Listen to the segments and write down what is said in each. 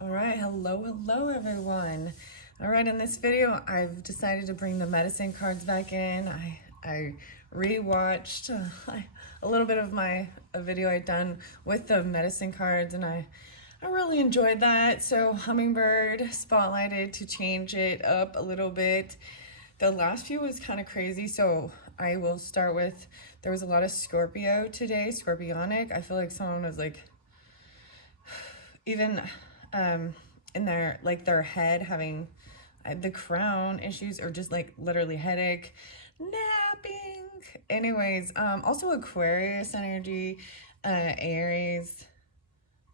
All right, hello everyone. All right, in this video, I've decided to bring the medicine cards back in. I rewatched a little bit of a video I'd done with the medicine cards, and I really enjoyed that. So Hummingbird spotlighted to change it up a little bit. The last few was kind of crazy, so I will start with, there was a lot of Scorpio today, Scorpionic. I feel like someone was like, even in their head having the crown issues, or just like literally headache, napping. Anyways, also Aquarius energy, Aries,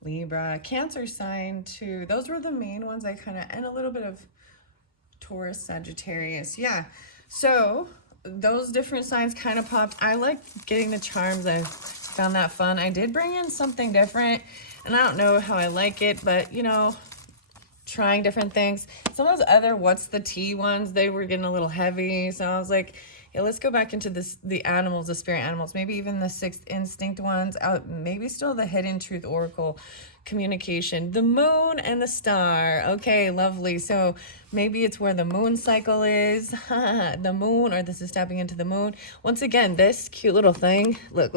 Libra, Cancer sign too. Those were the main ones I kind of, and a little bit of Taurus, Sagittarius. Yeah, so those different signs kind of popped. I like getting the charms. I found that fun. I did bring in something different, and I don't know how I like it, but you know, trying different things. Some of those other what's the tea ones, they were getting a little heavy, so I was like, yeah, let's go back into the animals, the spirit animals, maybe even the sixth instinct ones, maybe still the hidden truth oracle communication, the moon and the star. Okay, lovely. So maybe it's where the moon cycle is, the moon, or this is tapping into the moon. Once again, this cute little thing, look,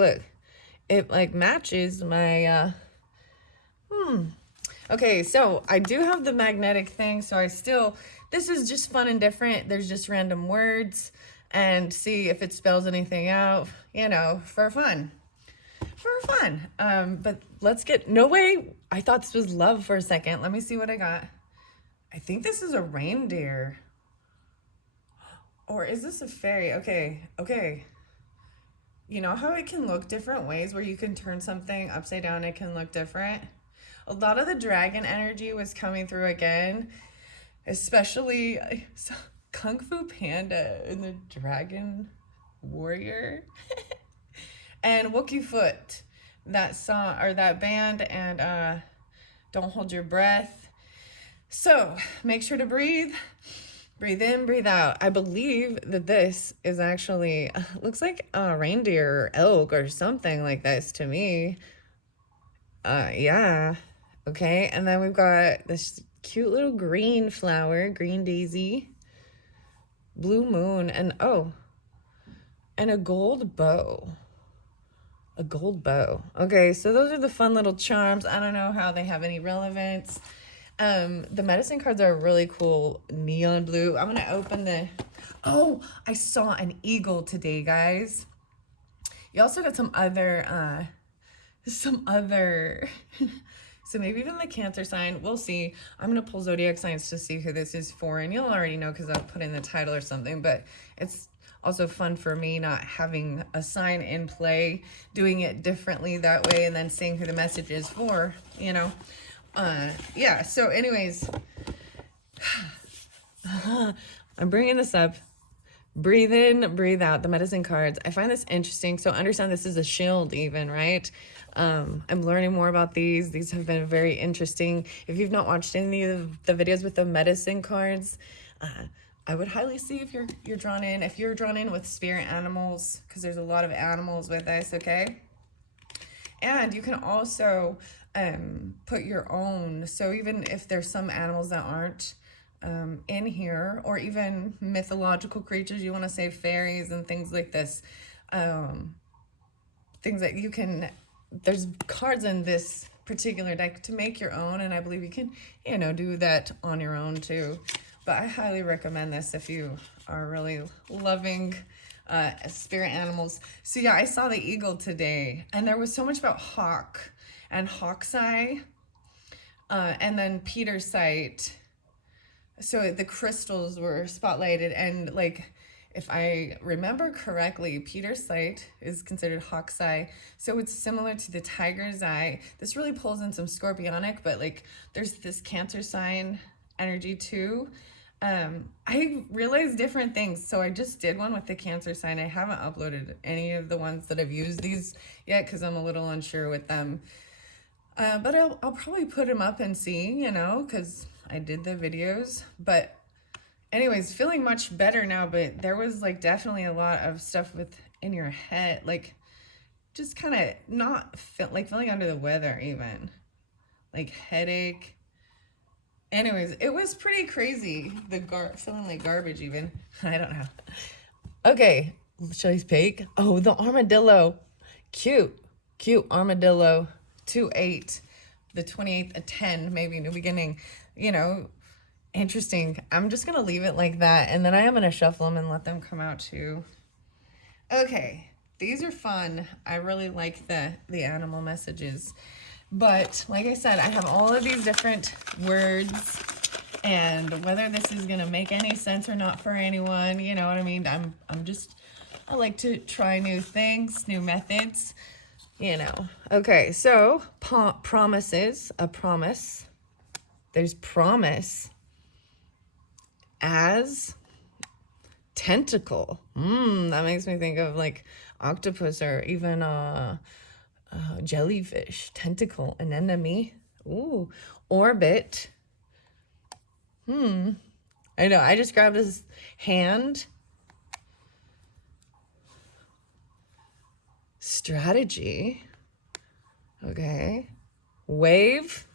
it like matches my okay, so I do have the magnetic thing, so this is just fun and different. There's just random words, and see if it spells anything out, you know, for fun. But let's get, no way, I thought this was love for a second. Let me see what I got. I think this is a reindeer. Or is this a fairy? Okay. You know how it can look different ways, where you can turn something upside down, it can look different? A lot of the dragon energy was coming through again, especially Kung Fu Panda and the Dragon Warrior and Wookie Foot, that song or that band, and Don't Hold Your Breath. So make sure to breathe in, breathe out. I believe that this is actually, looks like a reindeer or elk or something like this to me. Yeah. Okay, and then we've got this cute little green flower, green daisy, blue moon, and and a gold bow. A gold bow. Okay, so those are the fun little charms. I don't know how they have any relevance. The medicine cards are really cool, neon blue. I'm gonna open oh, I saw an eagle today, guys. You also got some other so maybe even the Cancer sign. We'll see. I'm going to pull zodiac signs to see who this is for, and you'll already know because I'll put in the title or something, but it's also fun for me not having a sign in play, doing it differently that way, and then seeing who the message is for, you know. Yeah, so anyways, I'm bringing this up. Breathe in, breathe out, the medicine cards. I find this interesting. So understand this is a shield even, right? I'm learning more about these. These have been very interesting. If you've not watched any of the videos with the medicine cards, I would highly see if you're drawn in. If you're drawn in with spirit animals, because there's a lot of animals with us, okay? And you can also put your own. So even if there's some animals that aren't in here, or even mythological creatures, you want to say fairies and things like this, things that you can, there's cards in this particular deck to make your own, and I believe you can, you know, do that on your own too. But I highly recommend this if you are really loving spirit animals. So yeah, I saw the eagle today, and there was so much about hawk and hawk's eye, and then Peter's sight. So the crystals were spotlighted, and like, if I remember correctly, Peter's sight is considered hawk's eye. So it's similar to the tiger's eye. This really pulls in some scorpionic, but like there's this Cancer sign energy too. I realized different things. So I just did one with the Cancer sign. I haven't uploaded any of the ones that I've used these yet because I'm a little unsure with them. But I'll probably put them up and see, you know, because I did the videos. But anyways, feeling much better now, but there was like definitely a lot of stuff in your head, like just kind of not feeling under the weather, even like headache, Anyways, it was pretty crazy. Feeling like garbage even. I don't know. Okay, shall we speak? Oh, the armadillo. Cute. Cute armadillo. 2-8. The 28th, a 10, maybe new beginning. You know, interesting. I'm just going to leave it like that. And then I am going to shuffle them and let them come out too. Okay, these are fun. I really like the animal messages. But like I said, I have all of these different words, and whether this is going to make any sense or not for anyone, you know what I mean? I like to try new things, new methods, you know. Okay, so promises, a promise. There's promise as tentacle. That makes me think of like octopus or even jellyfish. Tentacle, anemone. Ooh, orbit. I know, I just grabbed his hand. Strategy. Okay. Wave.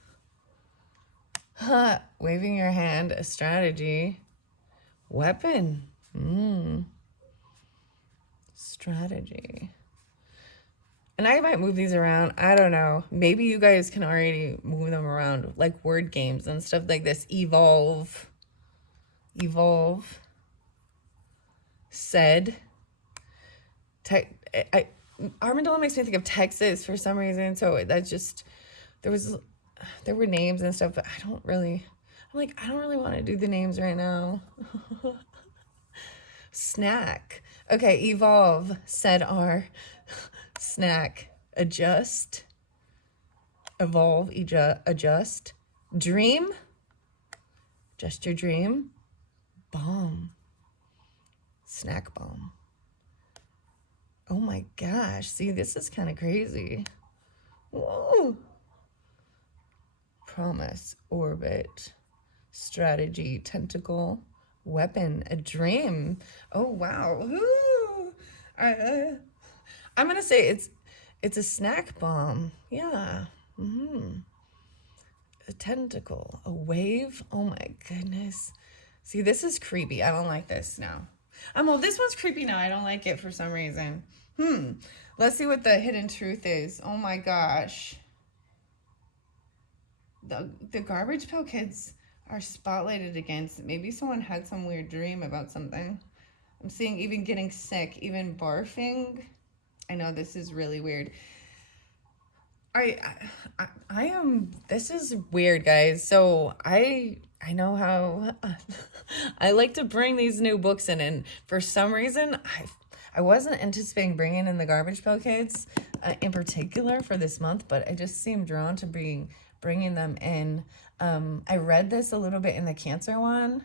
Waving your hand, a strategy. Weapon. Strategy. And I might move these around. I don't know. Maybe you guys can already move them around, like word games and stuff like this. Evolve. Evolve. Said. Armadillo makes me think of Texas for some reason. So that's just, there were names and stuff, but I don't really want to do the names right now. Snack. Okay, evolve, said R. Snack. Adjust. Evolve, adjust. Dream. Just your dream. Bomb. Snack bomb. Oh my gosh. See, this is kind of crazy. Whoa. Promise. Orbit. Strategy. Tentacle. Weapon. A dream. Oh, wow. Ooh. I'm going to say it's a snack bomb. Yeah. A tentacle. A wave. Oh my goodness. See, this is creepy. I don't like this now. Well, this one's creepy now. I don't like it for some reason. Let's see what the hidden truth is. Oh my gosh. The Garbage Pail Kids are spotlighted against. Maybe someone had some weird dream about something. I'm seeing even getting sick, even barfing. I know this is really weird. This is weird, guys. So I know how I like to bring these new books in, and for some reason I wasn't anticipating bringing in the Garbage Pail Kids in particular for this month, but I just seemed drawn to bringing them in. I read this a little bit in the Cancer one.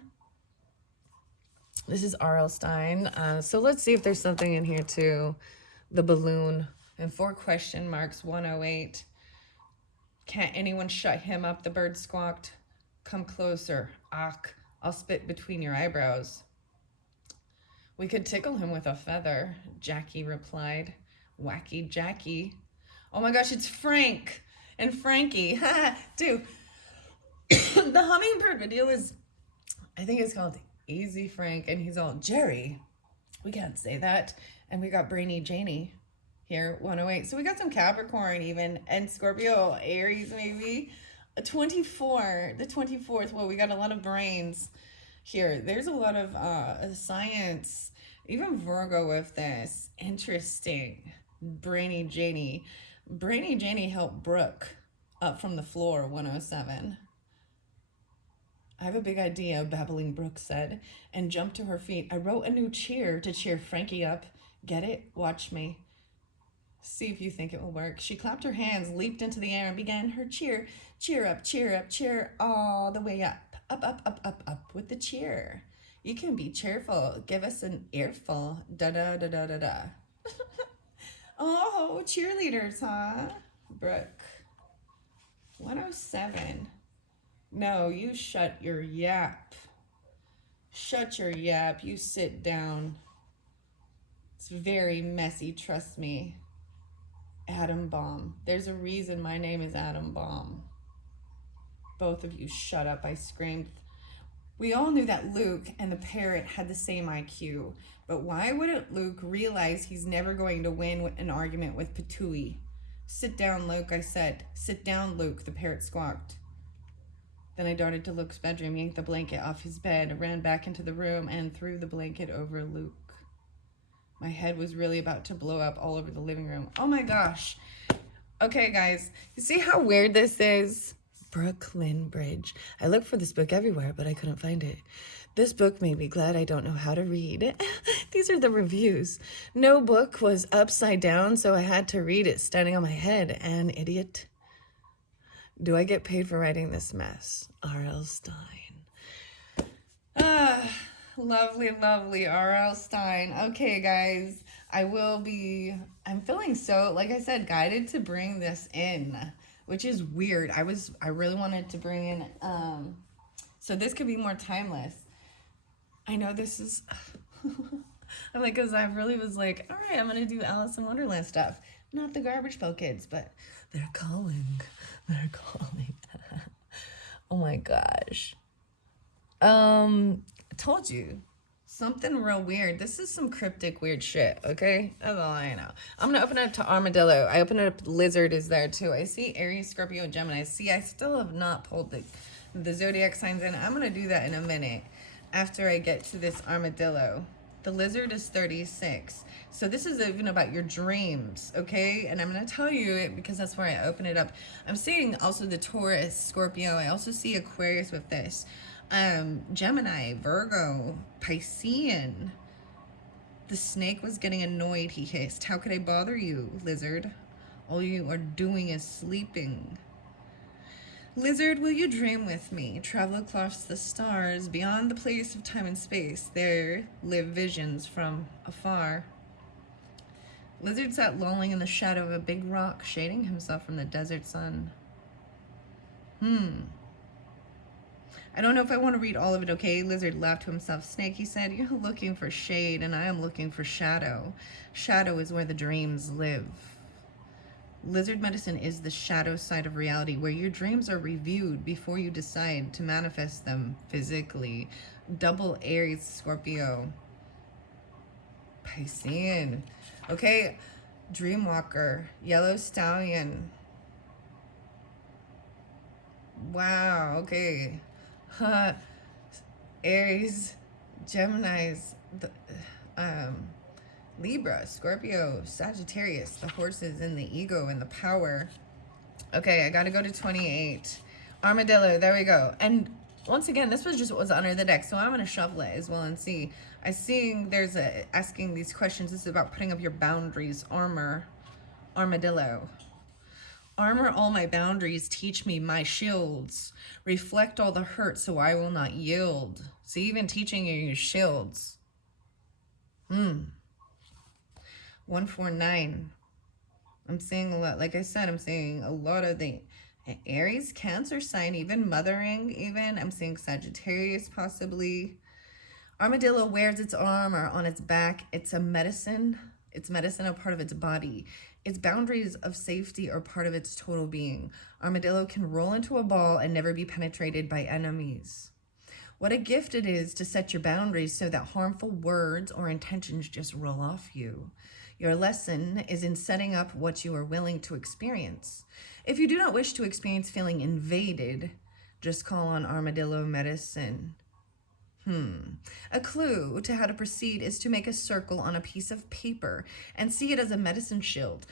This is R.L. Stein. So let's see if there's something in here too. The balloon and 4 question marks. 108. Can't anyone shut him up? The bird squawked. Come closer. Ach, I'll spit between your eyebrows. We could tickle him with a feather, Jackie replied. Wacky Jackie. Oh my gosh, it's Frank and Frankie. Dude, the hummingbird video is, I think it's called Easy Frank, and he's all, Jerry, we can't say that. And we got Brainy Janie here, 108. So we got some Capricorn even, and Scorpio, Aries maybe. 24, the 24th. Well, we got a lot of brains here. There's a lot of science, even Virgo with this. Interesting. Brainy Janie. Brainy Janie helped Brooke up from the floor, 107. I have a big idea, Babbling Brooke said, and jumped to her feet. I wrote a new cheer to cheer Frankie up. Get it? Watch me. See if you think it will work. She clapped her hands, leaped into the air, and began her cheer. Cheer up, cheer up, cheer all the way up. Up, up, up, up, up with the cheer. You can be cheerful. Give us an earful. Da-da-da-da-da-da. Oh, cheerleaders, huh? Brooke. 107. No, you shut your yap. Shut your yap. You sit down. It's very messy, trust me. Atom Bomb. There's a reason my name is Atom Bomb. Both of you shut up, I screamed. We all knew that Luke and the parrot had the same IQ, but why wouldn't Luke realize he's never going to win an argument with Patooey? Sit down, Luke, I said. Sit down, Luke, the parrot squawked. Then I darted to Luke's bedroom, yanked the blanket off his bed, ran back into the room, and threw the blanket over Luke. My head was really about to blow up all over the living room. Oh my gosh. Okay, guys, you see how weird this is? Brooklyn Bridge. I looked for this book everywhere, but I couldn't find it. This book made me glad I don't know how to read. These are the reviews. No book was upside down, so I had to read it standing on my head. An idiot. Do I get paid for writing this mess? R.L. Stein. Lovely, lovely R.L. Stein. Okay, guys, I'm feeling so, like I said, guided to bring this in, which is weird. I really wanted to bring in, so this could be more timeless. I know this is, I'm like, because I really was like, all right, I'm going to do Alice in Wonderland stuff. Not the Garbage Pail Kids, but they're calling. They're calling. Oh my gosh. I told you. Something real weird. This is some cryptic weird shit, okay? That's all I know. I'm going to open it up to Armadillo. I opened it up, Lizard is there too. I see Aries, Scorpio, Gemini. See, I still have not pulled the zodiac signs in. I'm going to do that in a minute after I get to this Armadillo. The Lizard is 36. So this is even about your dreams, okay? And I'm going to tell you it because that's where I open it up. I'm seeing also the Taurus, Scorpio. I also see Aquarius with this. Gemini, Virgo, Piscean. The snake was getting annoyed, he hissed. How could I bother you, Lizard? All you are doing is sleeping. Lizard, will you dream with me? Travel across the stars, beyond the place of time and space. There live visions from afar. Lizard sat lolling in the shadow of a big rock, shading himself from the desert sun. I don't know if I want to read all of it, okay? Lizard laughed to himself. Snake, he said, you're looking for shade, and I am looking for shadow. Shadow is where the dreams live. Lizard medicine is the shadow side of reality, where your dreams are reviewed before you decide to manifest them physically. Double Aries, Scorpio. Piscean. Okay, Dreamwalker. Yellow Stallion. Wow, okay. Aries, Geminis, Libra, Scorpio, Sagittarius, the horses and the ego and the power. Okay, I gotta go to 28. Armadillo, there we go. And once again, this was just what was under the deck, so I'm gonna shuffle it as well and see. I see there's asking these questions. This is about putting up your boundaries. Armadillo. Armor all my boundaries, teach me my shields. Reflect all the hurt so I will not yield. So even teaching you your shields. 149. I'm seeing a lot, like I said, I'm seeing a lot of the Aries, Cancer sign, even mothering, even. I'm seeing Sagittarius possibly. Armadillo wears its armor on its back. It's a medicine. It's medicine, a part of its body. Its boundaries of safety are part of its total being. Armadillo can roll into a ball and never be penetrated by enemies. What a gift it is to set your boundaries so that harmful words or intentions just roll off you. Your lesson is in setting up what you are willing to experience. If you do not wish to experience feeling invaded, just call on Armadillo medicine. A clue to how to proceed is to make a circle on a piece of paper and see it as a medicine shield.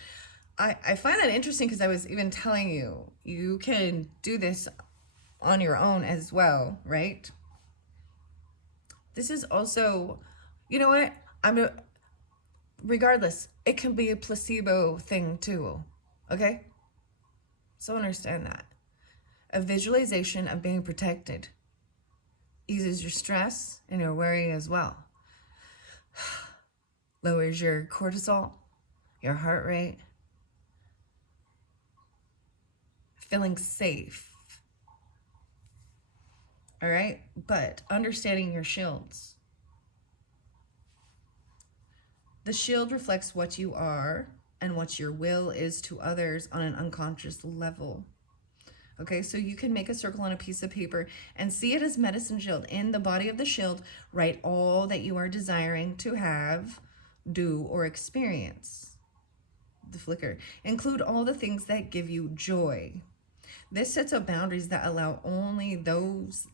I find that interesting because I was even telling you, you can do this on your own as well, right? This is also, you know what? Regardless, it can be a placebo thing too, okay? So understand that. A visualization of being protected eases your stress and your worry as well. Lowers your cortisol, your heart rate. Feeling safe. All right? But understanding your shields. The shield reflects what you are and what your will is to others on an unconscious level. Okay, so you can make a circle on a piece of paper and see it as medicine shield. In the body of the shield, write all that you are desiring to have, do, or experience. The flicker. Include all the things that give you joy. This sets up boundaries that allow only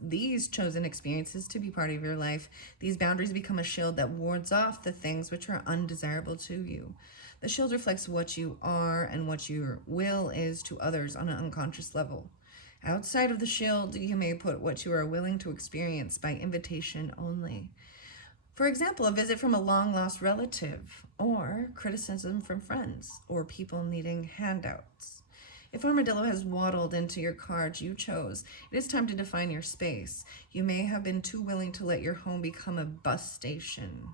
these chosen experiences to be part of your life. These boundaries become a shield that wards off the things which are undesirable to you. The shield reflects what you are and what your will is to others on an unconscious level. Outside of the shield, you may put what you are willing to experience by invitation only. For example, a visit from a long-lost relative, or criticism from friends, or people needing handouts. If Armadillo has waddled into your cards you chose, it is time to define your space. You may have been too willing to let your home become a bus station.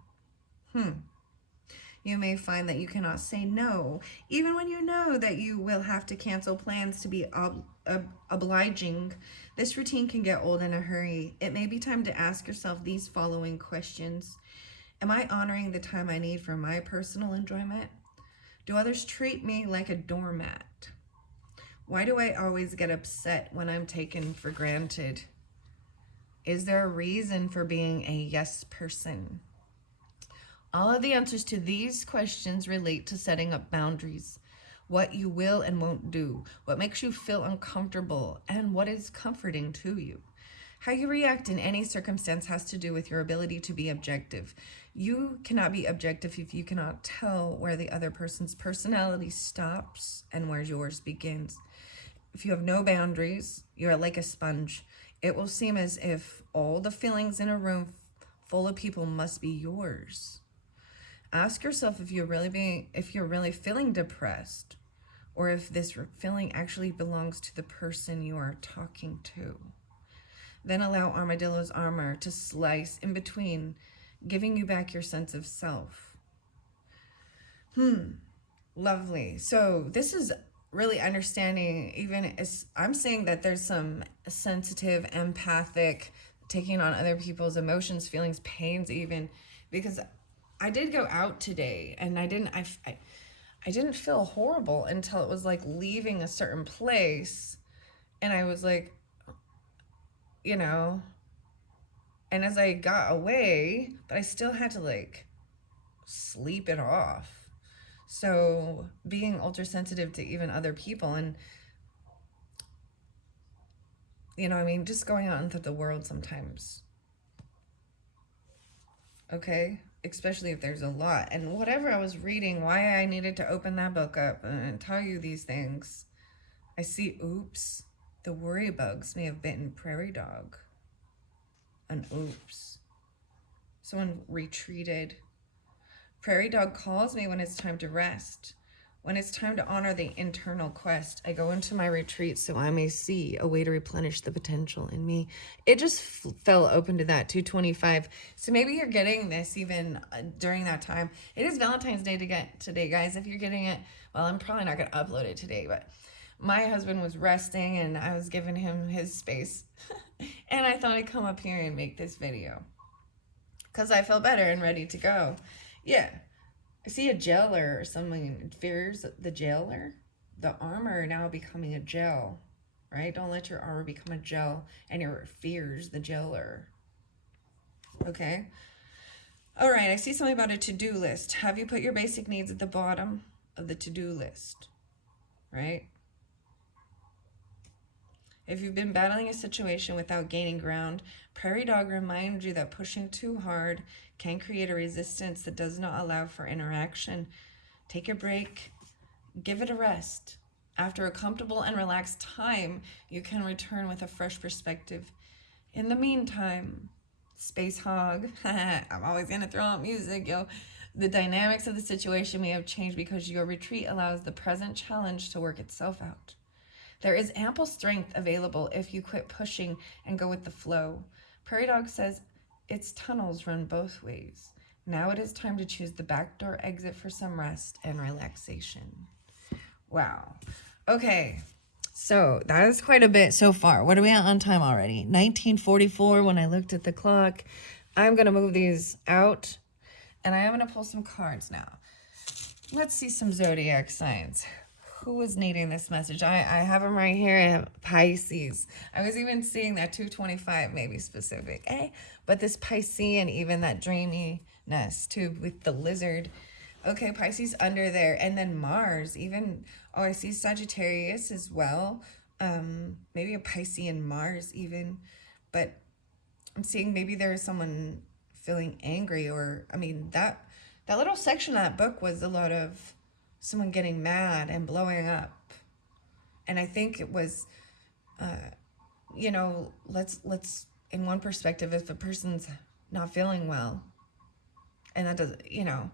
You may find that you cannot say no, even when you know that you will have to cancel plans to be obliging. This routine can get old in a hurry. It may be time to ask yourself these following questions. Am I honoring the time I need for my personal enjoyment? Do others treat me like a doormat? Why do I always get upset when I'm taken for granted? Is there a reason for being a yes person? All of the answers to these questions relate to setting up boundaries, what you will and won't do, what makes you feel uncomfortable, and what is comforting to you. How you react in any circumstance has to do with your ability to be objective. You cannot be objective if you cannot tell where the other person's personality stops and where yours begins. If you have no boundaries, you are like a sponge. It will seem as if all the feelings in a room full of people must be yours. Ask yourself if you're really feeling depressed, or if this feeling actually belongs to the person you are talking to. Then allow Armadillo's armor to slice in between, giving you back your sense of self. Lovely. So this is really understanding, even as I'm saying that there's some sensitive, empathic, taking on other people's emotions, feelings, pains even, because I did go out today and I didn't feel horrible until it was like leaving a certain place, and I was like, and as I got away, but I still had to like sleep it off. So being ultra sensitive to even other people, and just going out into the world sometimes. Okay, especially if there's a lot. And whatever I was reading, why I needed to open that book up and tell you these things, I see, oops, the worry bugs may have bitten Prairie Dog. And oops, someone retreated. Prairie Dog calls me when it's time to rest. When it's time to honor the internal quest, I go into my retreat so I may see a way to replenish the potential in me. It just fell open to that 225. So maybe you're getting this even during that time. It is Valentine's Day today, guys. If you're getting it, well, I'm probably not going to upload it today, but my husband was resting and I was giving him his space. And I thought I'd come up here and make this video because I felt better and ready to go. Yeah. I see a jailer or someone fears the jailer. The armor now becoming a gel, right? Don't let your armor become a gel and your fears the jailer. Okay. All right. I see something about a to-do list. Have you put your basic needs at the bottom of the to-do list, right? If you've been battling a situation without gaining ground, Prairie Dog reminds you that pushing too hard can create a resistance that does not allow for interaction. Take a break, give it a rest. After a comfortable and relaxed time, you can return with a fresh perspective. In the meantime, Space Hog, I'm always going to throw out music, yo. The dynamics of the situation may have changed because your retreat allows the present challenge to work itself out. There is ample strength available if you quit pushing and go with the flow. Prairie Dog says its tunnels run both ways. Now it is time to choose the backdoor exit for some rest and relaxation. Wow. Okay. So that is quite a bit so far. What are we at on time already? 1944 when I looked at the clock. I'm going to move these out and I am going to pull some cards now. Let's see some zodiac signs. who was needing this message? I have them right here. Pisces. I was even seeing that 225 maybe specific, eh? But this Piscean, even that dreaminess too with the lizard. Okay, Pisces under there. And then Mars, even, oh, I see Sagittarius as well. Maybe a Piscean Mars even. But I'm seeing maybe there's someone feeling angry, or, I mean, that little section of that book was a lot of someone getting mad and blowing up. And I think it was, you know, let's, in one perspective, if a person's not feeling well, and that does, you know,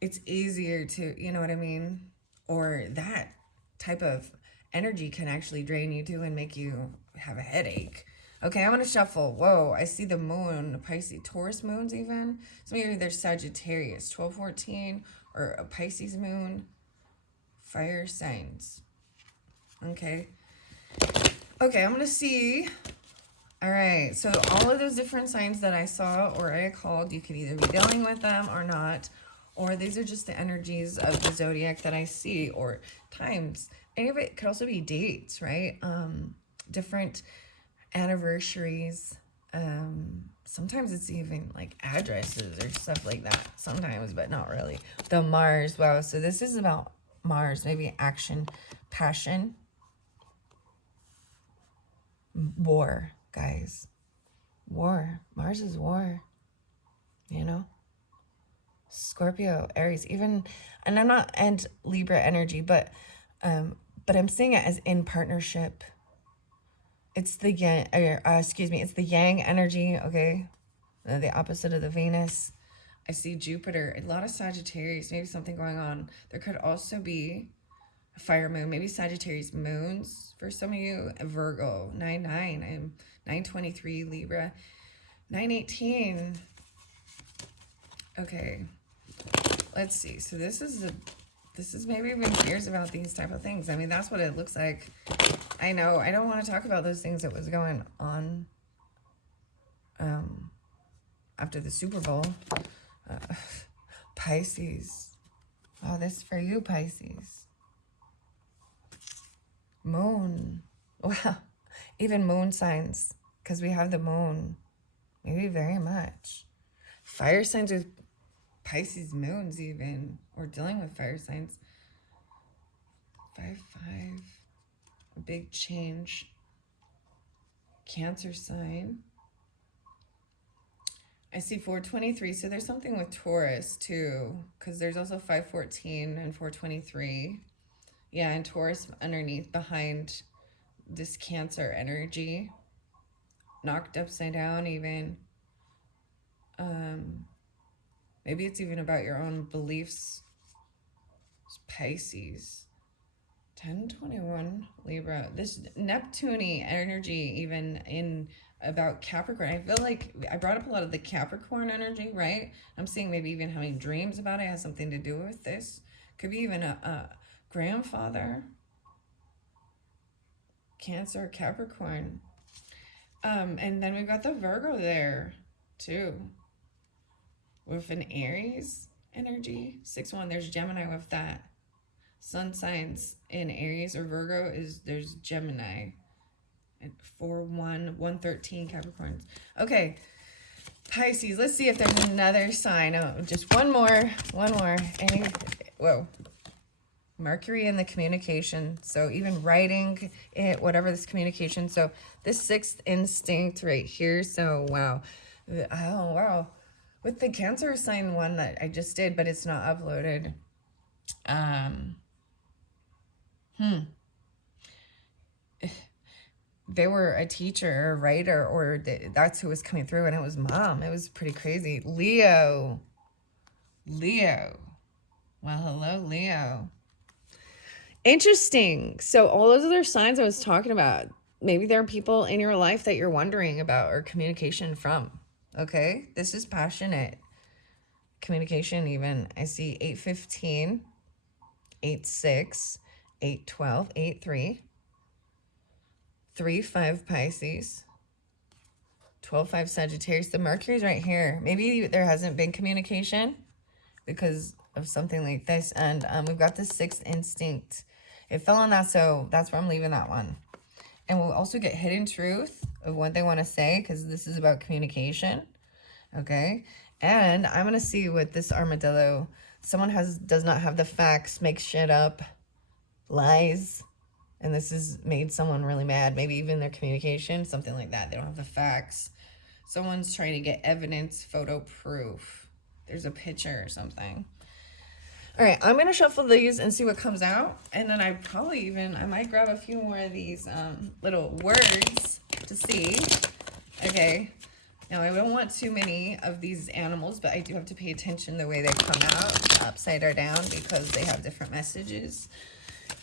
it's easier to, you know what I mean? Or that type of energy can actually drain you too and make you have a headache. Okay, I'm going to shuffle. Whoa, I see the moon, Pisces, Taurus moons even. So maybe there's Sagittarius, 1214, or a Pisces moon. Fire signs. Okay. Okay, I'm going to see. All right, so all of those different signs that I saw or I called, you could either be dealing with them or not. Or these are just the energies of the zodiac that I see, or times. Any of it could also be dates, right? Different anniversaries. Sometimes it's even like addresses or stuff like that. Sometimes, but not really. The Mars. Wow. So this is about Mars. Maybe action, passion, war, guys. War. Mars is war. You know? Scorpio, Aries, even, and I'm not, and Libra energy, but I'm seeing it as in partnership. It's the yang, it's the yang energy, okay? The opposite of the Venus. I see Jupiter, a lot of Sagittarius, maybe something going on. There could also be a fire moon, maybe Sagittarius moons for some of you. Virgo, 9-9, I'm 9-23, Libra, 9-18. Okay, let's see. So this is maybe even fears about these type of things. I mean, that's what it looks like. I know, I don't want to talk about those things that was going on after the Super Bowl. Pisces. Oh, this is for you, Pisces. Moon. Wow. Even moon signs, because we have the moon. Maybe very much. Fire signs with Pisces moons even, or dealing with fire signs. 5-5. A big change. Cancer sign. I see 423, so there's something with Taurus too, because there's also 514 and 423. Yeah, and Taurus underneath, behind this Cancer energy. Knocked upside down even. Maybe it's even about your own beliefs. It's Pisces. 1021 Libra. This Neptune energy even in about Capricorn. I feel like I brought up a lot of the Capricorn energy, right? I'm seeing maybe even having dreams about it has something to do with this. Could be even a grandfather. Cancer, Capricorn. And then we've got the Virgo there too. With an Aries energy. 6-1. There's Gemini with that. Sun signs in Aries or Virgo there's Gemini. And 4-1, 113 Capricorns. Okay. Pisces. Let's see if there's another sign. Oh, just one more. Whoa. Mercury in the communication. So even writing it, whatever this communication. So this sixth instinct right here. So wow. Oh, wow. With the Cancer sign one that I just did, but it's not uploaded. They were a teacher or a writer, or that's who was coming through, and it was mom. It was pretty crazy. Leo. Well, hello, Leo. Interesting. So all those other signs I was talking about, maybe there are people in your life that you're wondering about or communication from. Okay, this is passionate communication even. I see 8-15, 8-6, 8-12, 8-3, 3-5 Pisces, 12-5 Sagittarius. The Mercury's right here. Maybe there hasn't been communication because of something like this. And we've got the sixth instinct. It fell on that, so that's where I'm leaving that one. And we'll also get hidden truth of what they want to say, because this is about communication. Okay. And I'm going to see what this armadillo, someone does not have the facts, makes shit up, lies. And this has made someone really mad. Maybe even their communication, something like that. They don't have the facts. Someone's trying to get evidence, photo proof. There's a picture or something. All right, I'm going to shuffle these and see what comes out. And then I might grab a few more of these little words to see. Okay. Now, I don't want too many of these animals, but I do have to pay attention the way they come out, upside or down, because they have different messages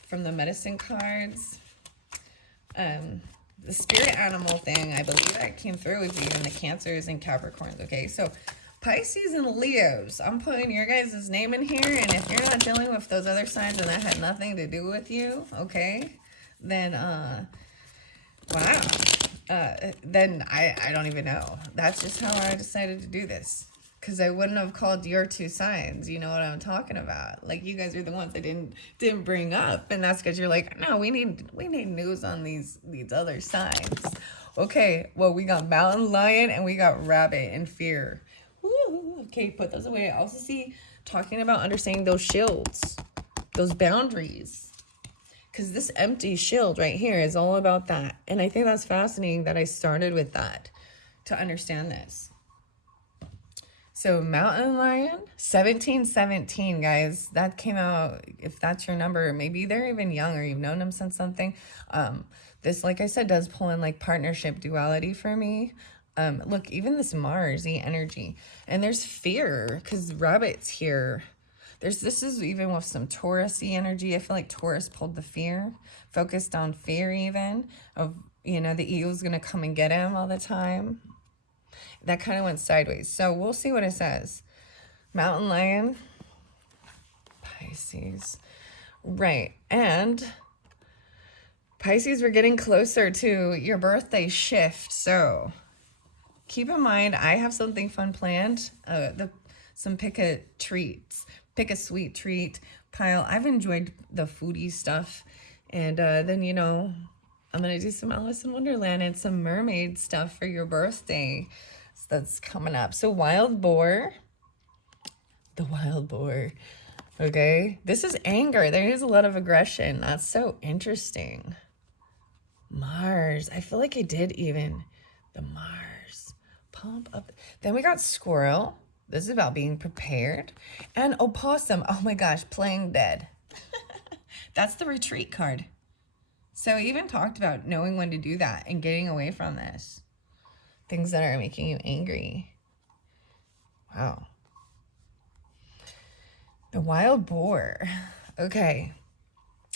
from the medicine cards. The spirit animal thing, I believe that came through with you in the Cancers and Capricorns, okay? So, Pisces and Leos, I'm putting your guys' name in here, and if you're not dealing with those other signs and that had nothing to do with you, okay, then, wow. Then I don't even know. That's just how I decided to do this. Because I wouldn't have called your two signs. You know what I'm talking about. Like, you guys are the ones that didn't bring up. And that's because you're like, no, we need news on these other signs. Okay, well, we got mountain lion and we got rabbit and fear. Woo, okay, put those away. I also see talking about understanding those shields, those boundaries. Because this empty shield right here is all about that. And I think that's fascinating that I started with that to understand this. So Mountain Lion, 1717, guys. That came out, if that's your number, maybe they're even young or you've known them since something. This, like I said, does pull in like partnership duality for me. Look, even this Mars-y energy. And there's fear because Rabbit's here. This is even with some Taurus-y energy. I feel like Taurus pulled the fear, focused on fear even of, you know, the eagle's going to come and get him all the time. That kind of went sideways. So we'll see what it says. Mountain Lion, Pisces. Right. And Pisces, we're getting closer to your birthday shift. So keep in mind, I have something fun planned. Pick a sweet treat pile. I've enjoyed the foodie stuff. And then, you know, I'm going to do some Alice in Wonderland and some mermaid stuff for your birthday. So that's coming up. So wild boar. The wild boar. Okay. This is anger. There is a lot of aggression. That's so interesting. Mars. I feel like I did even. The Mars. Pump up. Then we got squirrel. This is about being prepared. And opossum. Oh my gosh. Playing dead. That's the retreat card. So I even talked about knowing when to do that and getting away from this. Things that are making you angry. Wow. The wild boar. Okay.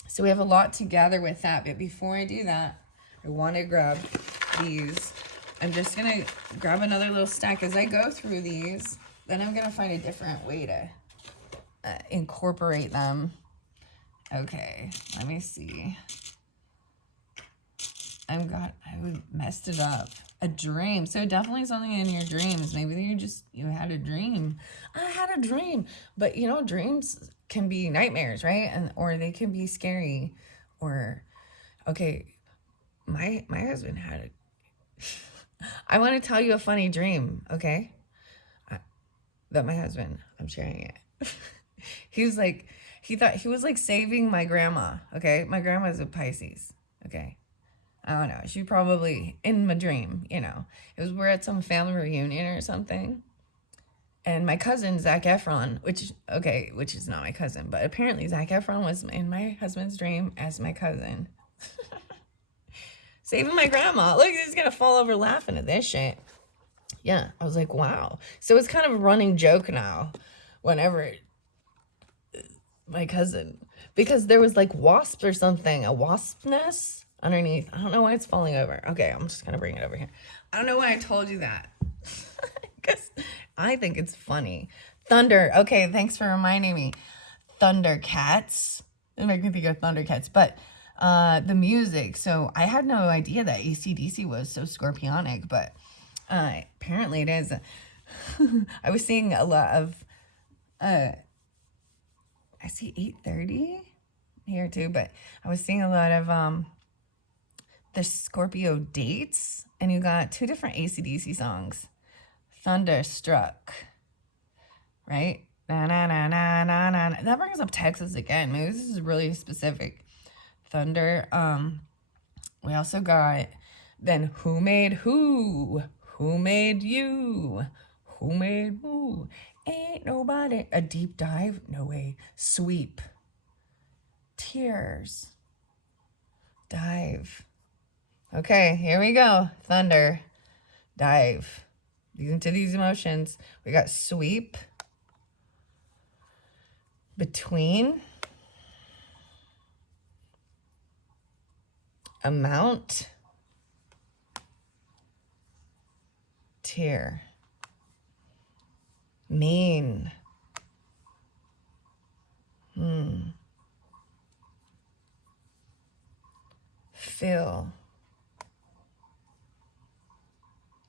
So we have a lot to gather with that. But before I do that, I want to grab these. I'm just going to grab another little stack. As I go through these, then I'm going to find a different way to incorporate them. Okay. Let me see. I messed it up. A dream. So definitely something in your dreams. Maybe you had a dream. I had a dream. But you know, dreams can be nightmares, right? Or they can be scary. Or, okay, my husband had it. I want to tell you a funny dream, okay? That my husband, I'm sharing it. He thought he was like saving my grandma, okay? My grandma's a Pisces, okay? I don't know. She probably, in my dream, you know. We're at some family reunion or something. And my cousin, Zac Efron, which is not my cousin, but apparently Zac Efron was in my husband's dream as my cousin. Saving my grandma. Look, he's going to fall over laughing at this shit. Yeah, I was like, wow. So it's kind of a running joke now whenever my cousin, because there was like wasps or something, a wasp nest underneath. I don't know why it's falling over. Okay, I'm just gonna bring it over here. I don't know why I told you that. Because I think it's funny. Thunder. Okay, thanks for reminding me. Thundercats. It makes me think of Thundercats. But the music. So I had no idea that AC/DC was so scorpionic, but apparently it is. I was seeing a lot of I see 8:30. here too, but I was seeing a lot of the Scorpio dates, and you got two different AC/DC songs. Thunderstruck, right? Na na na na na na. That brings up Texas again. Maybe this is really specific. Thunder. We also got then who made who? Who made you? Who made who? Ain't nobody. A deep dive? No way. Sweep. Tears. Dive. Okay, here we go. Thunder. Dive. Into these emotions. We got sweep. Between. Amount. Tear. Mean. Fill.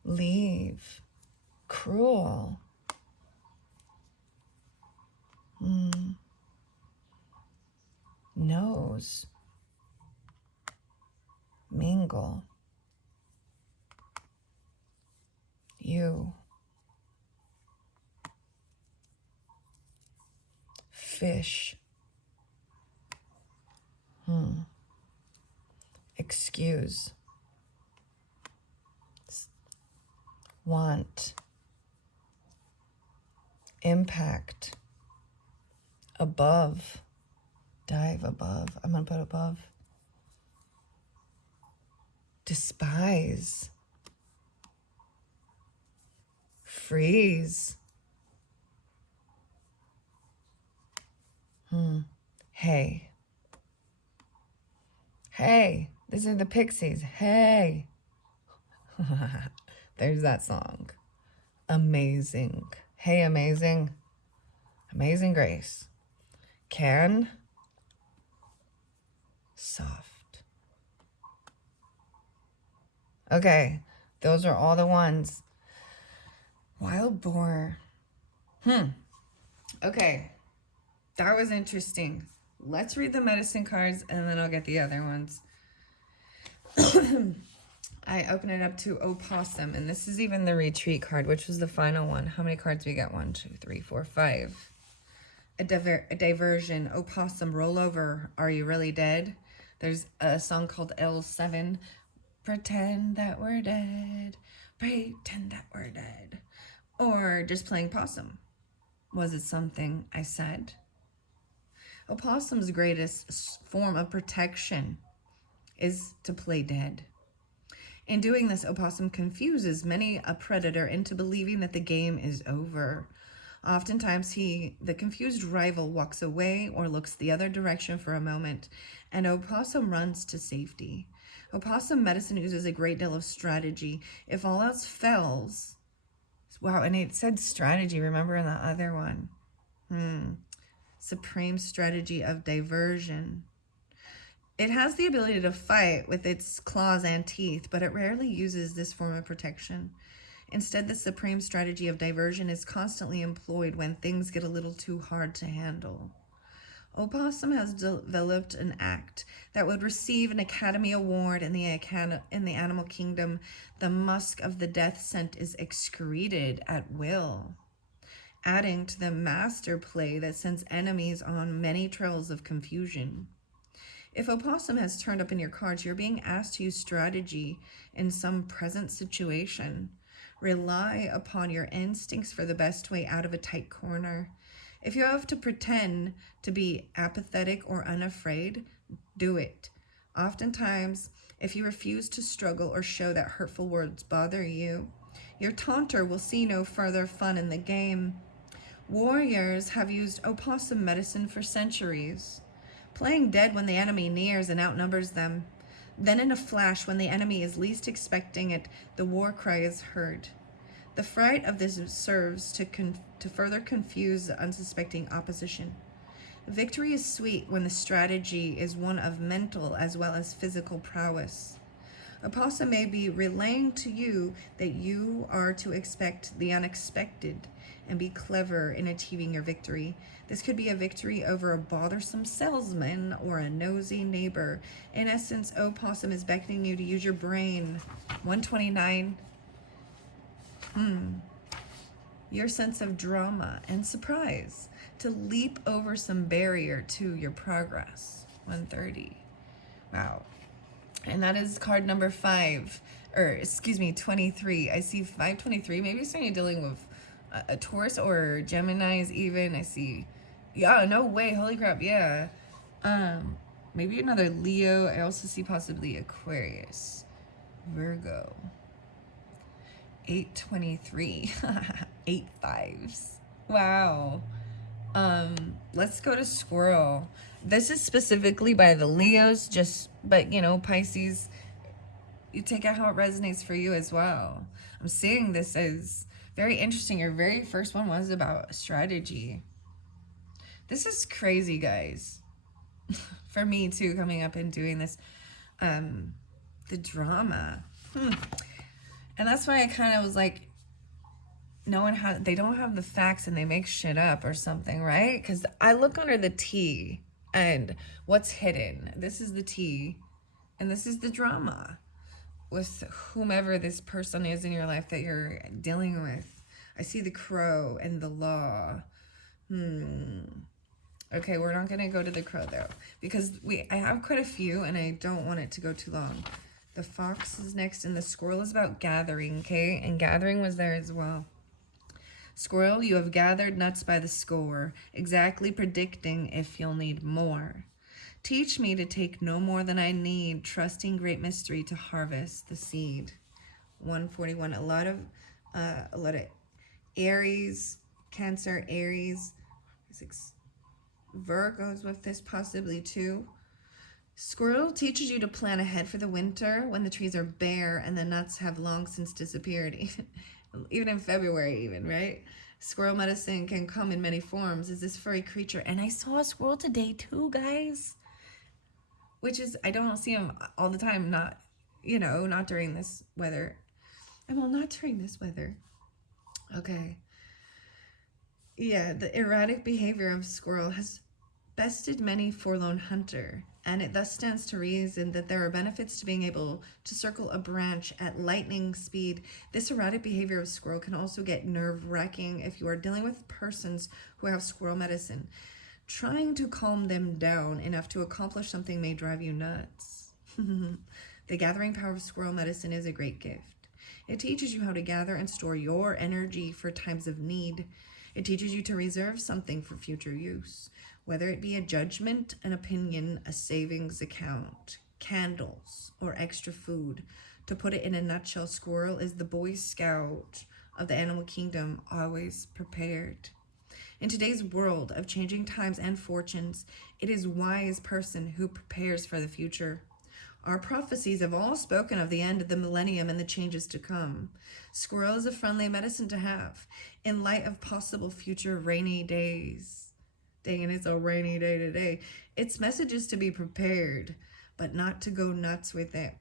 Leave. Cruel. Nose. Mingle. You. Fish. Excuse. Want. Impact. Above. Dive above. I'm going to put above. Despise. Freeze. Hey. Hey. These are the Pixies. Hey. There's that song. Amazing. Hey, amazing. Amazing Grace. Can. Soft. Okay. Those are all the ones. Wild boar. Okay. That was interesting. Let's read the medicine cards and then I'll get the other ones. I open it up to opossum, and this is even the retreat card, which was the final one. How many cards we got? 1, 2, 3, 4, 5. A diversion. Opossum, roll over. Are you really dead? There's a song called L7. Pretend that we're dead. Pretend that we're dead. Or just playing possum. Was it something I said? Opossum's greatest form of protection is to play dead. In doing this, opossum confuses many a predator into believing that the game is over. Oftentimes, the confused rival walks away or looks the other direction for a moment, and opossum runs to safety. Opossum medicine uses a great deal of strategy. If all else fails, wow, and it said strategy, remember in the other one. Supreme strategy of diversion. It has the ability to fight with its claws and teeth, but it rarely uses this form of protection. Instead, the supreme strategy of diversion is constantly employed when things get a little too hard to handle. Opossum has developed an act that would receive an Academy Award in the animal kingdom. The musk of the death scent is excreted at will, adding to the master play that sends enemies on many trails of confusion. If opossum has turned up in your cards, you're being asked to use strategy in some present situation. Rely upon your instincts for the best way out of a tight corner. If you have to pretend to be apathetic or unafraid, do it. Oftentimes, if you refuse to struggle or show that hurtful words bother you, your taunter will see no further fun in the game. Warriors have used opossum medicine for centuries, playing dead when the enemy nears and outnumbers them. Then in a flash, when the enemy is least expecting it, the war cry is heard. The fright of this serves to further confuse the unsuspecting opposition. Victory is sweet when the strategy is one of mental as well as physical prowess. Opossum may be relaying to you that you are to expect the unexpected and be clever in achieving your victory. This could be a victory over a bothersome salesman or a nosy neighbor. In essence, Opossum is beckoning you to use your brain. 129. Your sense of drama and surprise to leap over some barrier to your progress. 130. Wow. And that is card number 5, or excuse me, 23. I see 523. Maybe something you're dealing with a Taurus or Geminis even. I see, yeah, no way. Holy crap, yeah. Maybe another Leo. I also see possibly Aquarius, Virgo. 823. 8 5s. Wow. Let's go to Squirrel. This is specifically by the Leos, but you know, Pisces, you take out how it resonates for you as well. I'm seeing this as very interesting. Your very first one was about strategy. This is crazy, guys. For me too, coming up and doing this. The drama. And that's why I kind of was like, they don't have the facts and they make shit up or something, right? Because I look under the T and what's hidden. This is the T and this is the drama with whomever this person is in your life that you're dealing with. I see the crow and the law. Okay, we're not going to go to the crow though, because I have quite a few and I don't want it to go too long. The fox is next and the squirrel is about gathering, okay? And gathering was there as well. Squirrel, you have gathered nuts by the score, exactly predicting if you'll need more. Teach me to take no more than I need, trusting great mystery to harvest the seed. 141, a lot of Aries, Cancer, Aries, Virgos with this possibly too. Squirrel teaches you to plan ahead for the winter when the trees are bare and the nuts have long since disappeared. Even in February even, right? Squirrel medicine can come in many forms as this furry creature. And I saw a squirrel today too, guys. Which is, I don't see him all the time, not during this weather. Well, not during this weather. Okay. Yeah, the erratic behavior of squirrel has bested many forlorn hunter, and it thus stands to reason that there are benefits to being able to circle a branch at lightning speed. This erratic behavior of squirrel can also get nerve-wracking if you are dealing with persons who have squirrel medicine. Trying to calm them down enough to accomplish something may drive you nuts. The gathering power of squirrel medicine is a great gift. It teaches you how to gather and store your energy for times of need. It teaches you to reserve something for future use, whether it be a judgment, an opinion, a savings account, candles, or extra food. To put it in a nutshell, squirrel is the Boy Scout of the animal kingdom, always prepared. In today's world of changing times and fortunes, it is a wise person who prepares for the future. Our prophecies have all spoken of the end of the millennium and the changes to come. Squirrel is a friendly medicine to have in light of possible future rainy days. Dang it, it's a rainy day today. Its message is to be prepared, but not to go nuts with it.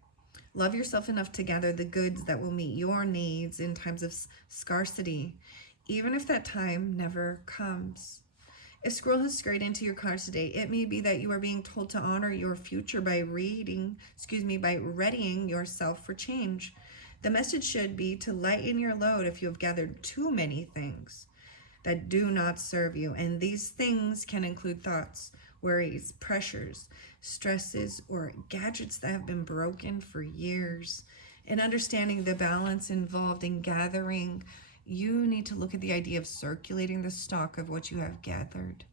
Love yourself enough to gather the goods that will meet your needs in times of scarcity, even if that time never comes. If squirrel has strayed into your cards today, it may be that you are being told to honor your future by readying yourself for change. The message should be to lighten your load if you have gathered too many things that do not serve you. And these things can include thoughts, worries, pressures, stresses, or gadgets that have been broken for years. In understanding the balance involved in gathering, you need to look at the idea of circulating the stock of what you have gathered.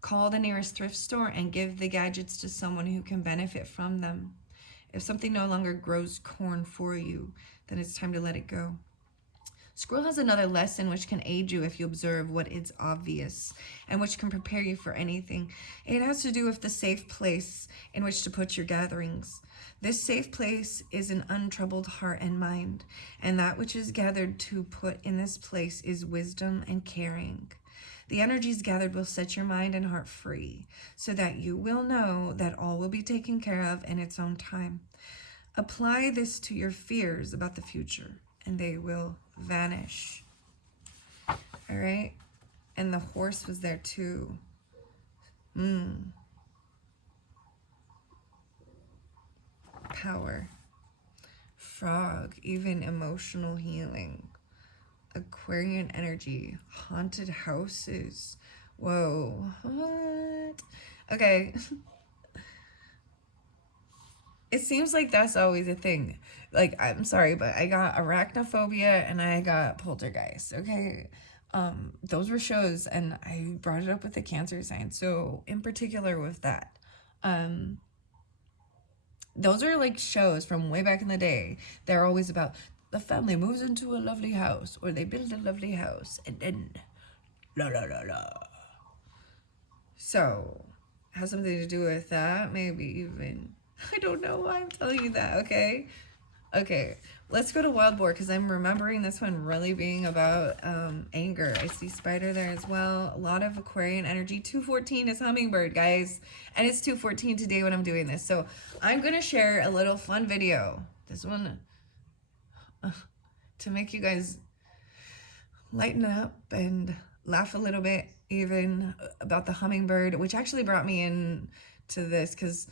Call the nearest thrift store and give the gadgets to someone who can benefit from them. If something no longer grows corn for you, then it's time to let it go. Squirrel has another lesson which can aid you if you observe what is obvious and which can prepare you for anything. It has to do with the safe place in which to put your gatherings. This safe place is an untroubled heart and mind, and that which is gathered to put in this place is wisdom and caring. The energies gathered will set your mind and heart free, so that you will know that all will be taken care of in its own time. Apply this to your fears about the future, and they will vanish. All right? And the horse was there too. Power. Frog, even emotional healing. Aquarian energy. Haunted houses. Whoa. What? Okay. It seems like that's always a thing. Like, I'm sorry, but I got arachnophobia and I got poltergeist, okay? Those were shows, and I brought it up with the cancer sign. So, in particular with that, those are like shows from way back in the day. They're always about the family moves into a lovely house, or they build a lovely house, and then la la la la. So, has something to do with that, maybe even. I don't know why I'm telling you that, okay? Okay, let's go to Wild Boar, because I'm remembering this one really being about anger. I see spider there as well. A lot of Aquarian energy. 214 is hummingbird, guys. And it's 214 today when I'm doing this. So I'm going to share a little fun video. This one to make you guys lighten up and laugh a little bit even about the hummingbird, which actually brought me in to this because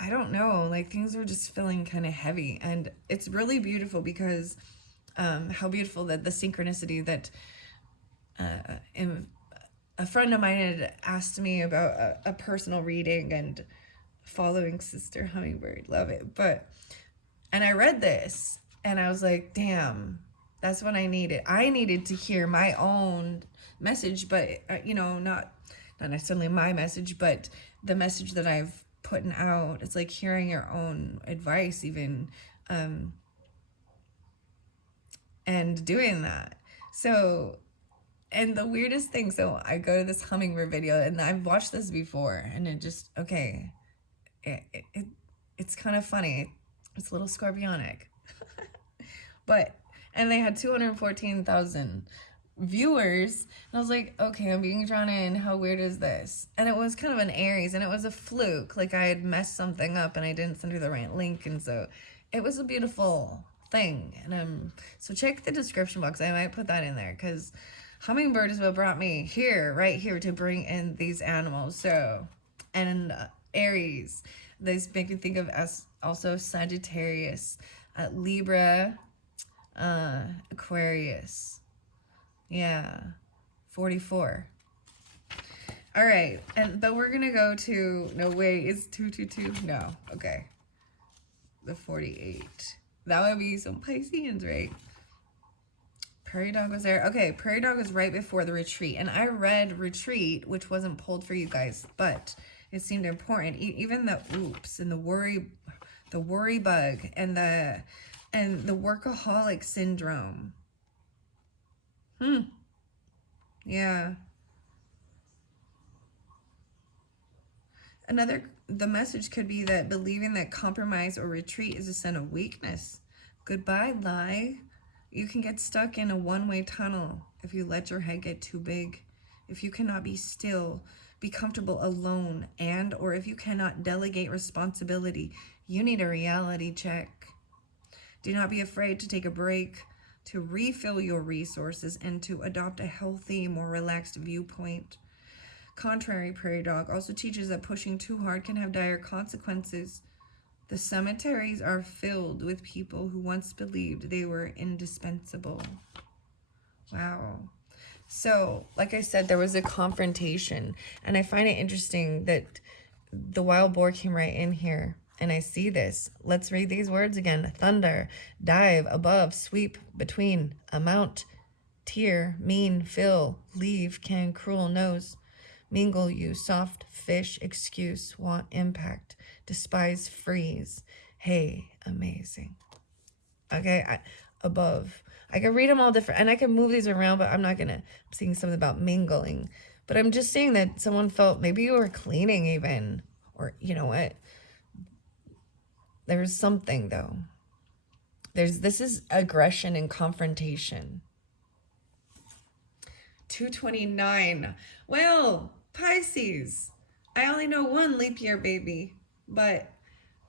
I don't know, like things were just feeling kind of heavy, and it's really beautiful because how beautiful that the synchronicity that a friend of mine had asked me about a personal reading and following Sister Hummingbird. Love it. And I read this and I was like, damn, that's what I needed. I needed to hear my own message, but not necessarily my message, but the message that I've putting out. It's like hearing your own advice even, and doing that. So, and the weirdest thing, so I go to this hummingbird video, and I've watched this before, and it just, okay, it's kind of funny. It's a little scorpionic. But, and they had 214,000 viewers, and I was like, okay, I'm being drawn in. How weird is this? And it was kind of an Aries, and it was a fluke. Like I had messed something up and I didn't send her the right link, and so it was a beautiful thing. And so check the description box. I might put that in there because hummingbird is what brought me here, right here, to bring in these animals. So, and Aries, this make me think of us also Sagittarius, Libra, Aquarius. Yeah, 44. All right, but we're gonna go to, no wait, it's 222. No, okay, the 48. That would be some Pisceans, right? Prairie Dog was there. Okay, Prairie Dog was right before the retreat, and I read retreat, which wasn't pulled for you guys, but it seemed important. Even the oops and the worry bug and the workaholic syndrome. Yeah. The message could be that believing that compromise or retreat is a sign of weakness. Goodbye, lie. You can get stuck in a one-way tunnel if you let your head get too big. If you cannot be still, be comfortable alone, or if you cannot delegate responsibility, you need a reality check. Do not be afraid to take a break, to refill your resources, and to adopt a healthy, more relaxed viewpoint. Contrary Prairie Dog also teaches that pushing too hard can have dire consequences. The cemeteries are filled with people who once believed they were indispensable. Wow. So, like I said, there was a confrontation, and I find it interesting that the wild boar came right in here, and I see this. Let's read these words again. Thunder, dive, above, sweep, between, amount, tear, mean, fill, leave, can, cruel, nose, mingle you, soft, fish, excuse, want, impact, despise, freeze, hey, amazing. Okay, above. I can read them all different, and I can move these around, but I'm not gonna. I'm seeing something about mingling, but I'm just seeing that someone felt maybe you were cleaning even, or you know what? There's something though. This is aggression and confrontation. 229. Well, Pisces. I only know one leap year, baby, but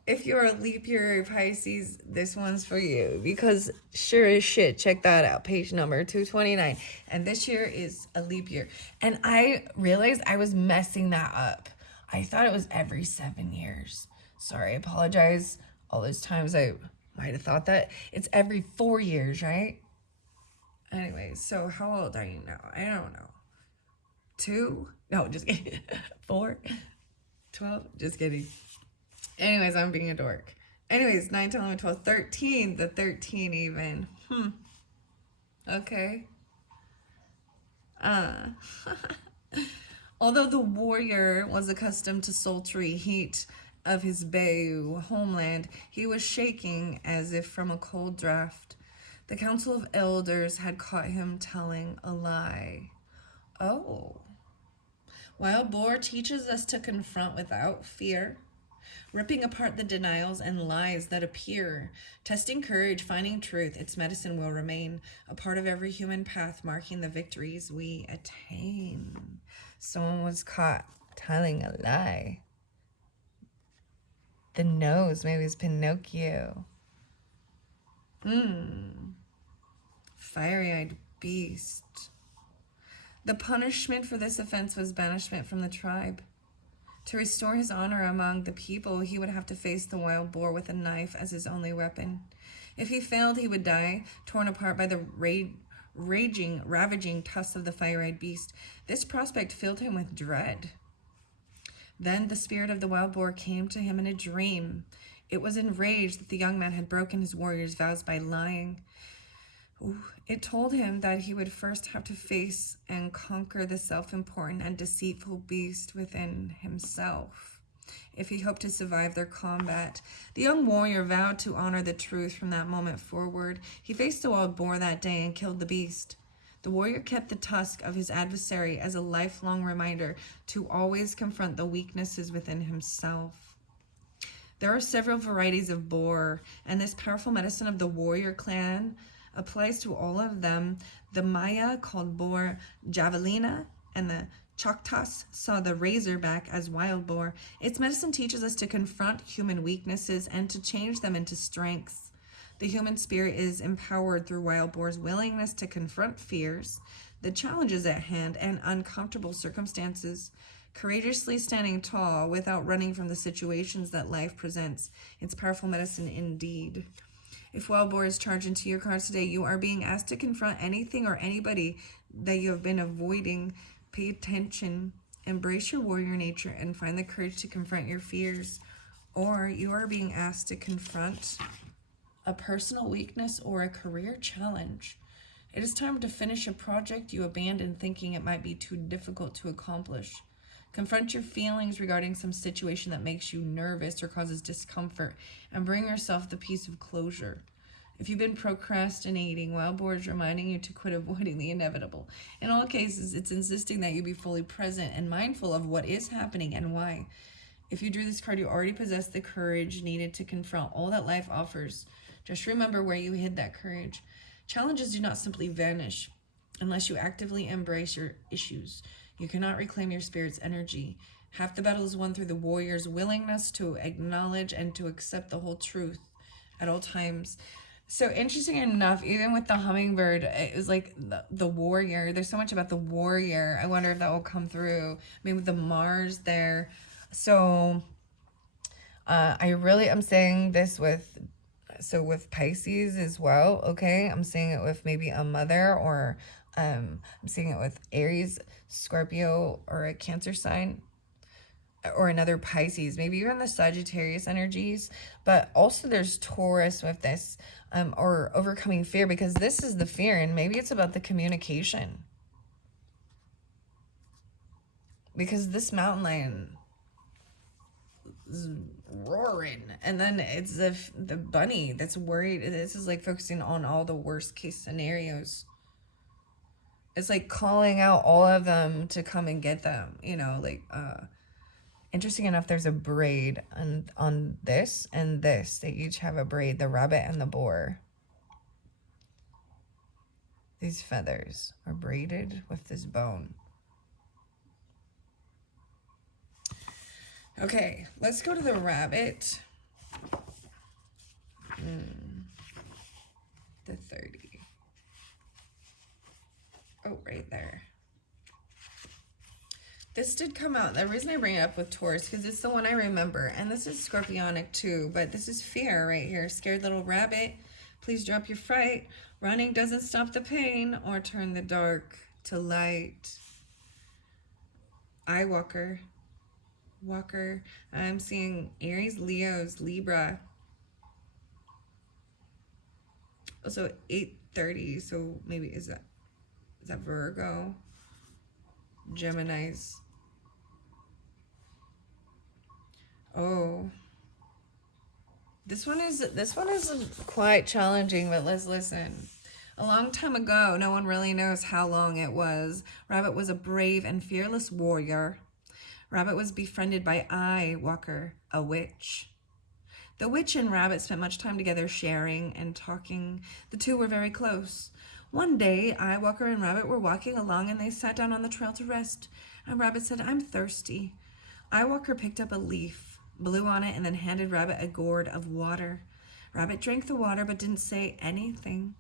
if you're a leap year Pisces, this one's for you. Because sure as shit, check that out. Page number 229. And this year is a leap year. And I realized I was messing that up. I thought it was every 7 years. Sorry, I apologize. All those times I might have thought that. It's every 4 years, right? Anyway, so how old are you now? I don't know. 2? No, just kidding. 4? 12? Just kidding. Anyways, I'm being a dork. Anyways, 9, 10, 11, 12, 13. The 13 even. Okay. Although the warrior was accustomed to sultry heat of his Bayou homeland, he was shaking as if from a cold draft. The council of elders had caught him telling a lie. Oh. Wild boar teaches us to confront without fear, ripping apart the denials and lies that appear, testing courage, finding truth. Its medicine will remain a part of every human path, marking the victories we attain. Someone was caught telling a lie. The nose, maybe it's Pinocchio. Fiery-eyed beast. The punishment for this offense was banishment from the tribe. To restore his honor among the people, he would have to face the wild boar with a knife as his only weapon. If he failed, he would die, torn apart by the ravaging tusks of the fire-eyed beast. This prospect filled him with dread. Then the spirit of the wild boar came to him in a dream. It was enraged that the young man had broken his warrior's vows by lying. It told him that he would first have to face and conquer the self-important and deceitful beast within himself if he hoped to survive their combat. The young warrior vowed to honor the truth from that moment forward. He faced the wild boar that day and killed the beast. The warrior kept the tusk of his adversary as a lifelong reminder to always confront the weaknesses within himself. There are several varieties of boar, and this powerful medicine of the warrior clan applies to all of them. The Maya called boar javelina, and the Choctaws saw the razorback as wild boar. Its medicine teaches us to confront human weaknesses and to change them into strengths. The human spirit is empowered through wild boar's willingness to confront fears, the challenges at hand, and uncomfortable circumstances, courageously standing tall without running from the situations that life presents. It's powerful medicine indeed. If wild boar is charged into your cards today, you are being asked to confront anything or anybody that you have been avoiding. Pay attention, embrace your warrior nature, and find the courage to confront your fears. Or you are being asked to confront a personal weakness or a career challenge. It is time to finish a project you abandoned thinking it might be too difficult to accomplish. Confront your feelings regarding some situation that makes you nervous or causes discomfort, and bring yourself the peace of closure. If you've been procrastinating, wild boar is reminding you to quit avoiding the inevitable. In all cases, it's insisting that you be fully present and mindful of what is happening and why. If you drew this card, you already possess the courage needed to confront all that life offers. Just remember where you hid that courage. Challenges do not simply vanish unless you actively embrace your issues. You cannot reclaim your spirit's energy. Half the battle is won through the warrior's willingness to acknowledge and to accept the whole truth at all times. So interesting enough, even with the hummingbird, it was like the warrior. There's so much about the warrior. I wonder if that will come through. Maybe with the Mars there. So I'm saying this with Pisces as well, okay? I'm saying it with maybe a mother, or I'm seeing it with Aries, Scorpio, or a Cancer sign, or another Pisces, maybe even the Sagittarius energies. But also there's Taurus with this, or overcoming fear, because this is the fear, and maybe it's about the communication. Because this mountain lion is roaring, and then it's the bunny that's worried. This is like focusing on all the worst case scenarios. It's like calling out all of them to come and get them, interesting enough, there's a braid on this and this. They each have a braid, the rabbit and the boar. These feathers are braided with this bone. Okay, let's go to the rabbit. the 30. Oh, right there. This did come out. The reason I bring it up with Taurus, because it's the one I remember. And this is Scorpionic too, but this is fear right here. Scared little rabbit, please drop your fright. Running doesn't stop the pain or turn the dark to light. Eye Walker. Walker. I'm seeing Aries, Leos, Libra. Also 8:30, so maybe is that Virgo? Geminis. Oh. This one is quite challenging, but let's listen. A long time ago, no one really knows how long it was, Rabbit was a brave and fearless warrior. Rabbit was befriended by Eye Walker, a witch. The witch and Rabbit spent much time together sharing and talking. The two were very close. One day, Eye Walker and Rabbit were walking along and they sat down on the trail to rest. And Rabbit said, I'm thirsty. Eye Walker picked up a leaf, blew on it, and then handed Rabbit a gourd of water. Rabbit drank the water but didn't say anything.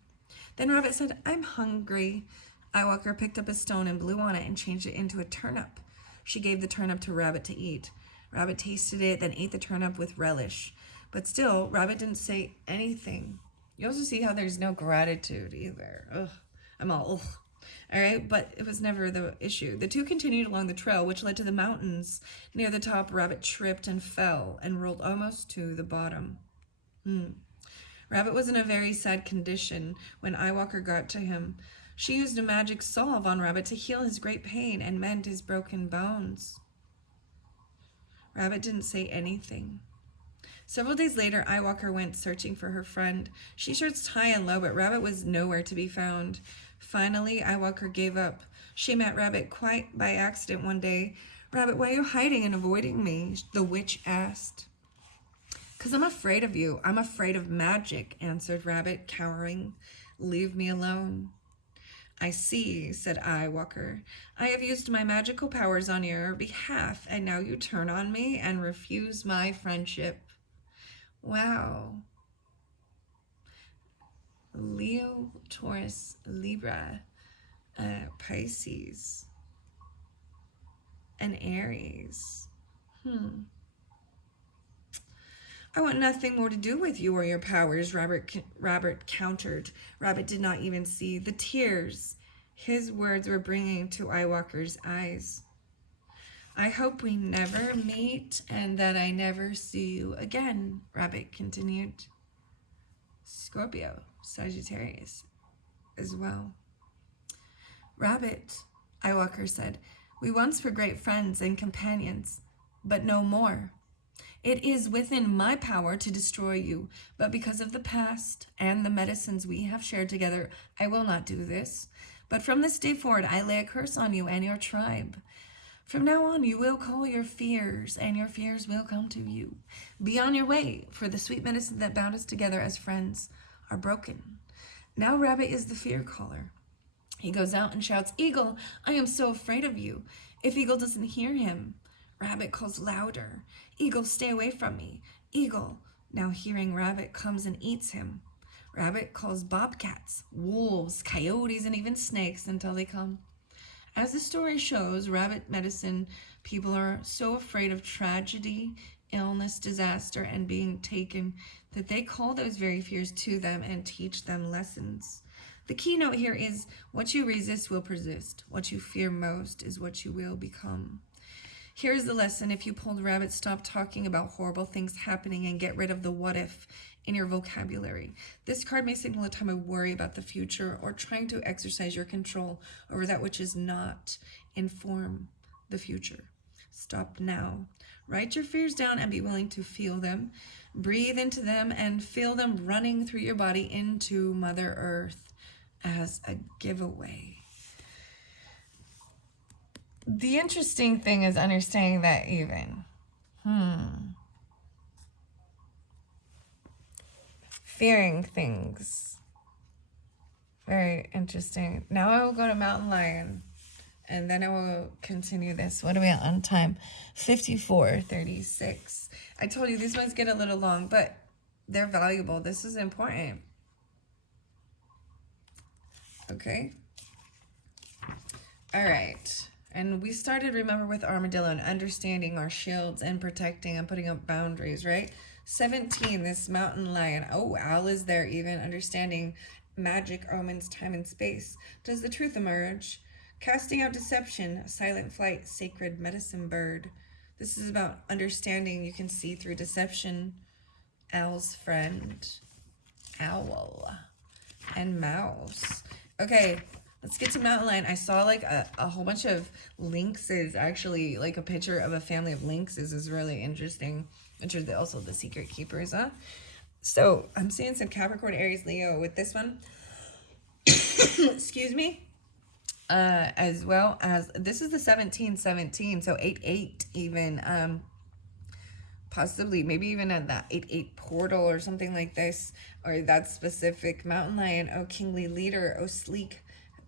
Then Rabbit said, I'm hungry. Eye Walker picked up a stone and blew on it and changed it into a turnip. She gave the turnip to Rabbit to eat. Rabbit tasted it, then ate the turnip with relish. But still, Rabbit didn't say anything. You also see how there's no gratitude either. Ugh, I'm all, ugh. All right, but it was never the issue. The two continued along the trail, which led to the mountains. Near the top, Rabbit tripped and fell and rolled almost to the bottom. Rabbit was in a very sad condition when Eye Walker got to him. She used a magic salve on Rabbit to heal his great pain and mend his broken bones. Rabbit didn't say anything. Several days later, Eye Walker went searching for her friend. She searched high and low, but Rabbit was nowhere to be found. Finally, Eye Walker gave up. She met Rabbit quite by accident one day. Rabbit, why are you hiding and avoiding me? The witch asked. Because I'm afraid of you. I'm afraid of magic, answered Rabbit, cowering. Leave me alone. I see, said Eye Walker. I have used my magical powers on your behalf, and now you turn on me and refuse my friendship. Wow. Leo, Taurus, Libra, Pisces, and Aries. I want nothing more to do with you or your powers, Rabbit countered. Rabbit did not even see the tears his words were bringing to Eye Walker's eyes. I hope we never meet and that I never see you again, Rabbit continued. Scorpio, Sagittarius as well. Rabbit, Eye Walker said, we once were great friends and companions, but no more. It is within my power to destroy you, but because of the past and the medicines we have shared together, I will not do this. But from this day forward, I lay a curse on you and your tribe. From now on, you will call your fears, and your fears will come to you. Be on your way, for the sweet medicine that bound us together as friends are broken. Now Rabbit is the fear caller. He goes out and shouts, Eagle, I am so afraid of you. If Eagle doesn't hear him, Rabbit calls louder. Eagle, stay away from me. Eagle, now hearing Rabbit, comes and eats him. Rabbit calls bobcats, wolves, coyotes, and even snakes until they come. As the story shows, rabbit medicine people are so afraid of tragedy, illness, disaster, and being taken that they call those very fears to them and teach them lessons. The keynote here is what you resist will persist. What you fear most is what you will become. Here's the lesson. If you pulled Rabbit, stop talking about horrible things happening and get rid of the what if in your vocabulary. This card may signal a time of worry about the future or trying to exercise your control over that which is not. Inform the future. Stop now. Write your fears down and be willing to feel them. Breathe into them and feel them running through your body into Mother Earth as a giveaway. The interesting thing is understanding that even. Fearing things. Very interesting. Now I will go to Mountain Lion. And then I will continue this. What are we at on time? 54:36. I told you these ones get a little long, but they're valuable. This is important. Okay. All right. And we started, remember, with Armadillo and understanding our shields and protecting and putting up boundaries, right? 17, this mountain lion. Oh, owl is there even. Understanding magic, omens, time and space. Does the truth emerge? Casting out deception, silent flight, sacred medicine bird. This is about understanding you can see through deception. Owl's friend. Owl. And mouse. Okay, let's get to mountain lion. I saw like a whole bunch of lynxes, actually, like a picture of a family of lynxes is really interesting. Which are also the secret keepers, huh? So I'm seeing some Capricorn, Aries, Leo with this one. Excuse me. As well as this is the 1717, so 88 even. Possibly, maybe even at that 88 portal or something like this, or that specific mountain lion. Oh, kingly leader, oh, sleek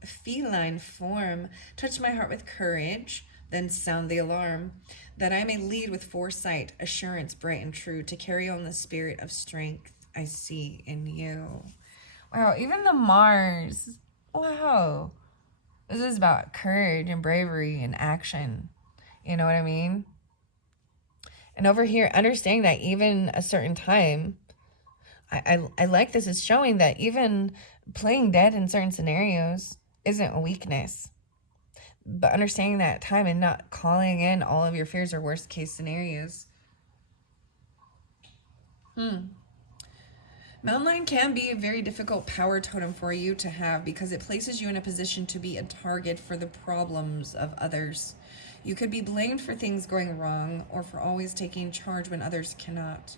feline form, touch my heart with courage, then sound the alarm, that I may lead with foresight, assurance bright and true, to carry on the spirit of strength I see in you. Wow, even the Mars. Wow. This is about courage and bravery and action. You know what I mean? And over here, understanding that even a certain time, I like this. It's showing that even playing dead in certain scenarios isn't a weakness. But understanding that time and not calling in all of your fears or worst case scenarios. Mountain lion can be a very difficult power totem for you to have because it places you in a position to be a target for the problems of others. You could be blamed for things going wrong or for always taking charge when others cannot.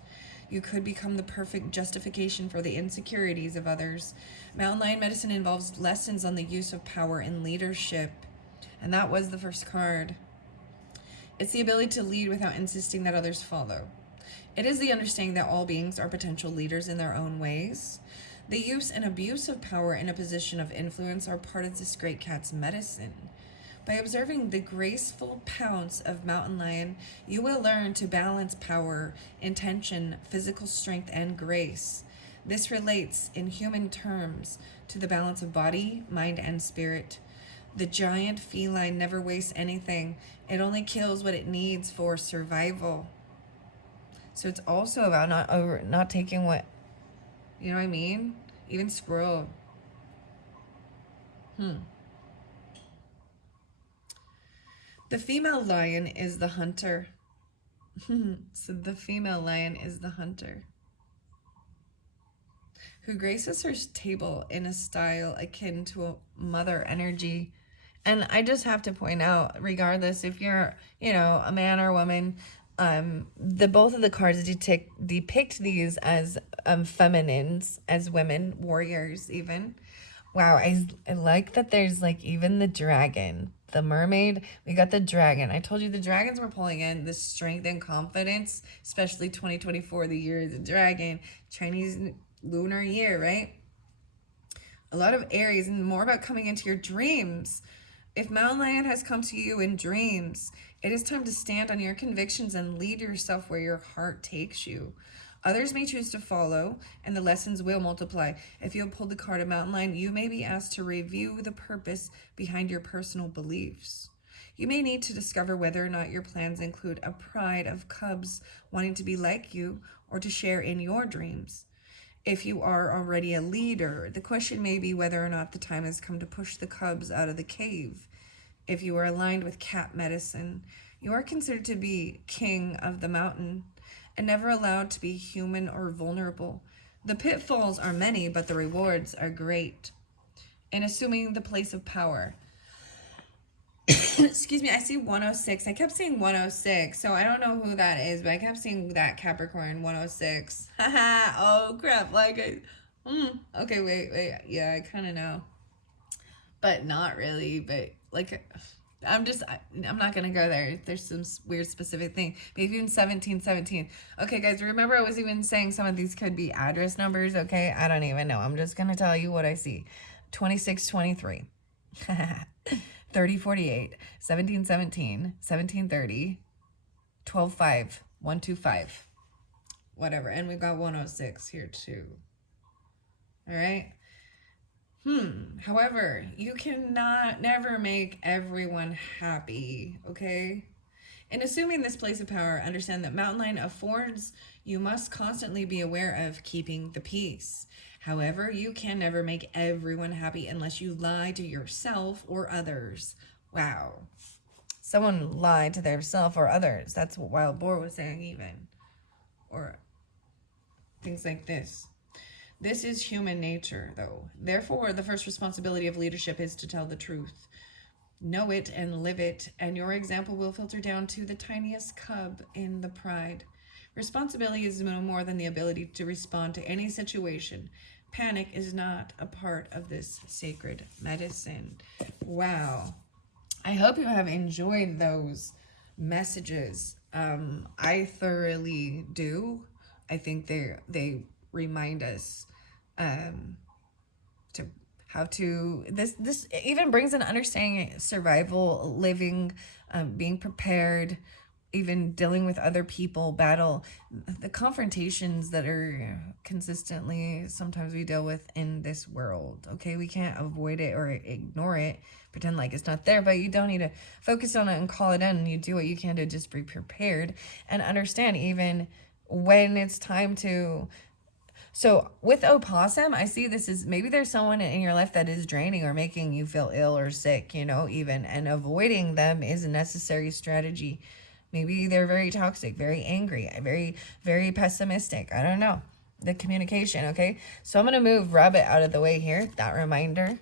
You could become the perfect justification for the insecurities of others. Mountain lion medicine involves lessons on the use of power and leadership. And that was the first card. It's the ability to lead without insisting that others follow. It is the understanding that all beings are potential leaders in their own ways. The use and abuse of power in a position of influence are part of this great cat's medicine. By observing the graceful pounce of mountain lion, you will learn to balance power, intention, physical strength, and grace. This relates, in human terms, to the balance of body, mind, and spirit. The giant feline never wastes anything. It only kills what it needs for survival. So it's also about not taking what, you know what I mean? Even squirrel. The female lion is the hunter. So the female lion is the hunter, who graces her table in a style akin to a mother energy. And I just have to point out, regardless if you're, a man or a woman, the both of the cards depict these as feminines, as women, warriors even. Wow, I like that there's like even the dragon, the mermaid, we got the dragon. I told you the dragons were pulling in the strength and confidence, especially 2024, the year of the dragon, Chinese lunar year, right? A lot of Aries and more about coming into your dreams. If mountain lion has come to you in dreams, it is time to stand on your convictions and lead yourself where your heart takes you. Others may choose to follow, and the lessons will multiply. If you have pulled the card of mountain lion, you may be asked to review the purpose behind your personal beliefs. You may need to discover whether or not your plans include a pride of cubs wanting to be like you or to share in your dreams. If you are already a leader, the question may be whether or not the time has come to push the cubs out of the cave. If you are aligned with cat medicine, you are considered to be king of the mountain and never allowed to be human or vulnerable. The pitfalls are many, but the rewards are great. In assuming the place of power. Excuse me, I see 106. I kept seeing 106, so I don't know who that is, but I kept seeing that Capricorn 106. Haha, oh crap, okay, wait, yeah, I kind of know. But not really, but like, I'm not going to go there. There's some weird specific thing. Maybe even 1717. Okay, guys, remember I was even saying some of these could be address numbers, okay? I don't even know. I'm just going to tell you what I see. 2623. 3048, 1717, 1730, 125, 125. Whatever. And we've got 106 here too. All right. However, you cannot never make everyone happy, okay? In assuming this place of power, understand that Mountain Lion affords you must constantly be aware of keeping the peace. However, you can never make everyone happy unless you lie to yourself or others. Wow. Someone lied to themselves or others. That's what Wild Boar was saying even. Or things like this. This is human nature, though. Therefore, the first responsibility of leadership is to tell the truth. Know it and live it, and your example will filter down to the tiniest cub in the pride. Responsibility is no more than the ability to respond to any situation. Panic is not a part of this sacred medicine. Wow. I hope you have enjoyed those messages. I thoroughly do. I think they remind us to how to this even brings an understanding survival, living, being prepared, even dealing with other people, battle the confrontations that are consistently sometimes we deal with in this world. Okay, we can't avoid it or ignore it, pretend like it's not there, but you don't need to focus on it and call it in. You do what you can to just be prepared and understand even when it's time to. So with opossum, I see this is maybe there's someone in your life that is draining or making you feel ill or sick, even, and avoiding them is a necessary strategy. Maybe they're very toxic, very angry, very, very pessimistic. I don't know. The communication, okay? So I'm going to move Rabbit out of the way here. That reminder.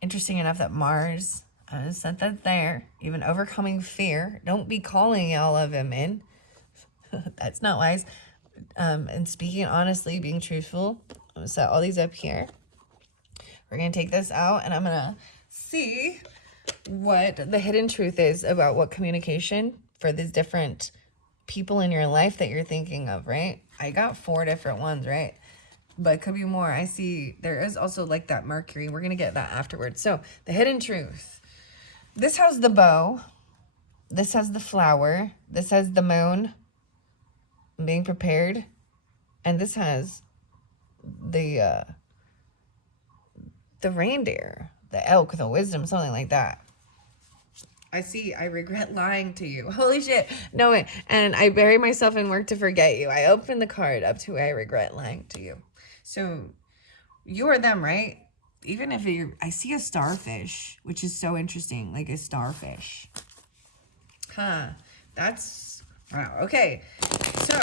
Interesting enough that Mars sent that there. Even overcoming fear. Don't be calling all of him in. That's not wise. And speaking honestly, being truthful. I'm going to set all these up here. We're going to take this out, and I'm going to see what the hidden truth is about what communication for these different people in your life that you're thinking of, right? I got 4 different ones, right? But it could be more. I see there is also like that Mercury. We're going to get that afterwards. So the hidden truth. This has the bow. This has the flower. This has the moon. Being prepared, and this has the reindeer, the elk, the wisdom, something like that. I see. I regret lying to you. Holy shit. No way. And I bury myself in work to forget you. I opened the card up to I regret lying to you. So you're them, right? Even if I see a starfish, which is so interesting, like a starfish. That's wow. Okay. So,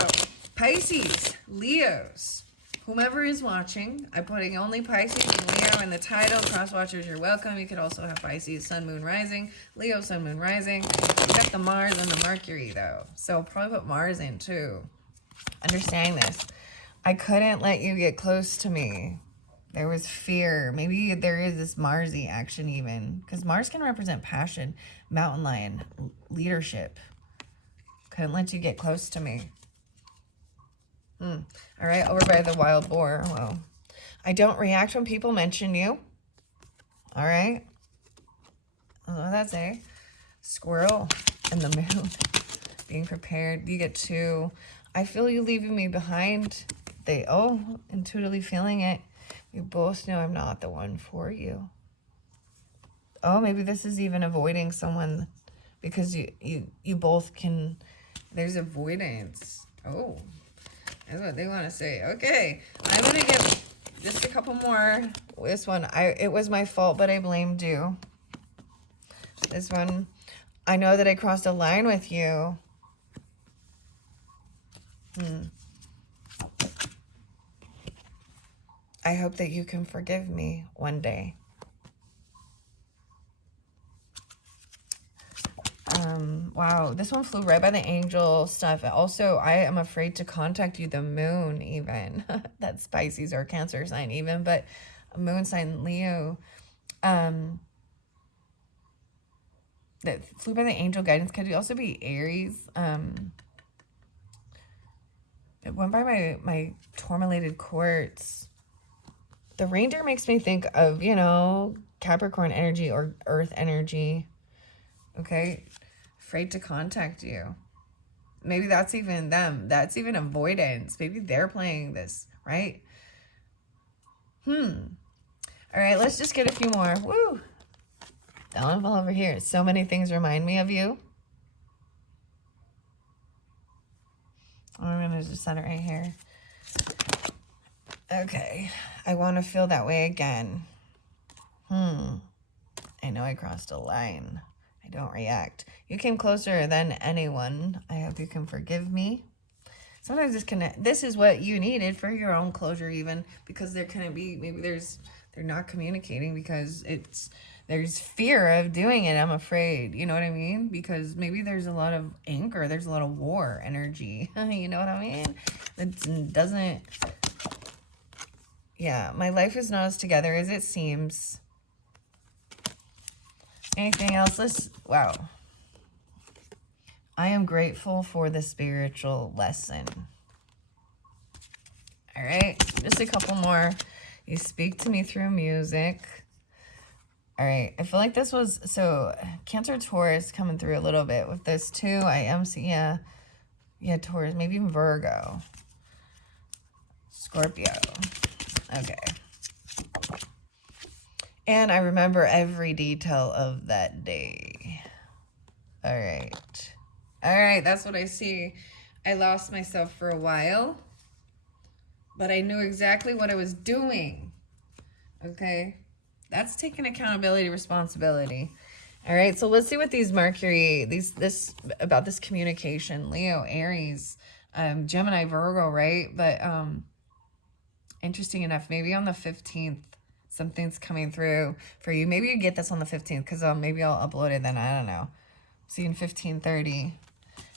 Pisces, Leos, whomever is watching, I'm putting only Pisces and Leo in the title. Cross watchers, you're welcome. You could also have Pisces, Sun, Moon, Rising, Leo, Sun, Moon, Rising. You got the Mars and the Mercury, though. So, I'll probably put Mars in, too. Understanding this. I couldn't let you get close to me. There was fear. Maybe there is this Marsy action, even. Because Mars can represent passion, Mountain Lion, leadership. Couldn't let you get close to me. All right, over by the Wild Boar. Well, I don't react when people mention you. All right. What does that say? Squirrel and the moon. Being prepared. You get 2. I feel you leaving me behind. Intuitively feeling it. You both know I'm not the one for you. Oh, maybe this is even avoiding someone because you both can. There's avoidance. Oh, that's what they want to say. Okay, I'm going to get just a couple more. This one, it was my fault, but I blamed you. This one, I know that I crossed a line with you. I hope that you can forgive me one day. Wow, this one flew right by the angel stuff. Also, I am afraid to contact you, the moon, even. That's Pisces or Cancer sign, even, but moon sign Leo. That flew by the angel guidance. Could it also be Aries? It went by my tourmalated quartz. The reindeer makes me think of, Capricorn energy or earth energy. Okay. Afraid to contact you. Maybe that's even them. That's even avoidance. Maybe they're playing this, right? All right, let's just get a few more. Woo! Don't fall over here. So many things remind me of you. I'm going to just set it right here. Okay. I want to feel that way again. I know I crossed a line. I don't react. You came closer than anyone. I hope you can forgive me. Sometimes this is what you needed for your own closure, even because there can be, maybe they're not communicating because there's fear of doing it. I'm afraid, you know what I mean? Because maybe there's a lot of anger. There's a lot of war energy. You know what I mean? It doesn't, yeah, my life is not as together as it seems. Anything else? Wow. I am grateful for the spiritual lesson. All right, just a couple more. You speak to me through music. All right, I feel like this was, so Cancer, Taurus coming through a little bit with this too. I am seeing, yeah, Taurus, maybe even Virgo. Scorpio. Okay. And I remember every detail of that day. All right. All right, that's what I see. I lost myself for a while, but I knew exactly what I was doing. Okay? That's taking accountability, responsibility. All right, so let's see what these Mercury, about this communication. Leo, Aries, Gemini, Virgo, right? But interesting enough, maybe on the 15th, something's coming through for you. Maybe you get this on the 15th because maybe I'll upload it then. I don't know. See you in 15:30.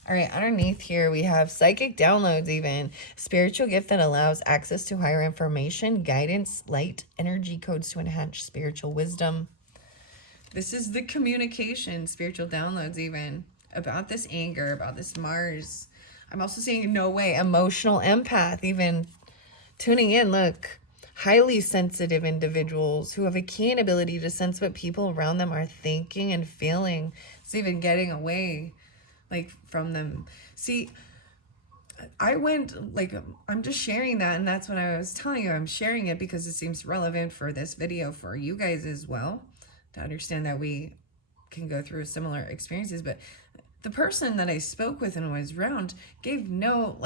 All right, underneath here we have psychic downloads even. Spiritual gift that allows access to higher information, guidance, light, energy codes to enhance spiritual wisdom. This is the communication, spiritual downloads even, about this anger, about this Mars. I'm also seeing, no way, emotional empath even tuning in. Look, highly sensitive individuals who have a keen ability to sense what people around them are thinking and feeling. It's even getting away from them. See, I went, I'm just sharing that, and that's what I was telling you. I'm sharing it because it seems relevant for this video for you guys as well, to understand that we can go through similar experiences. But the person that I spoke with and was around gave no,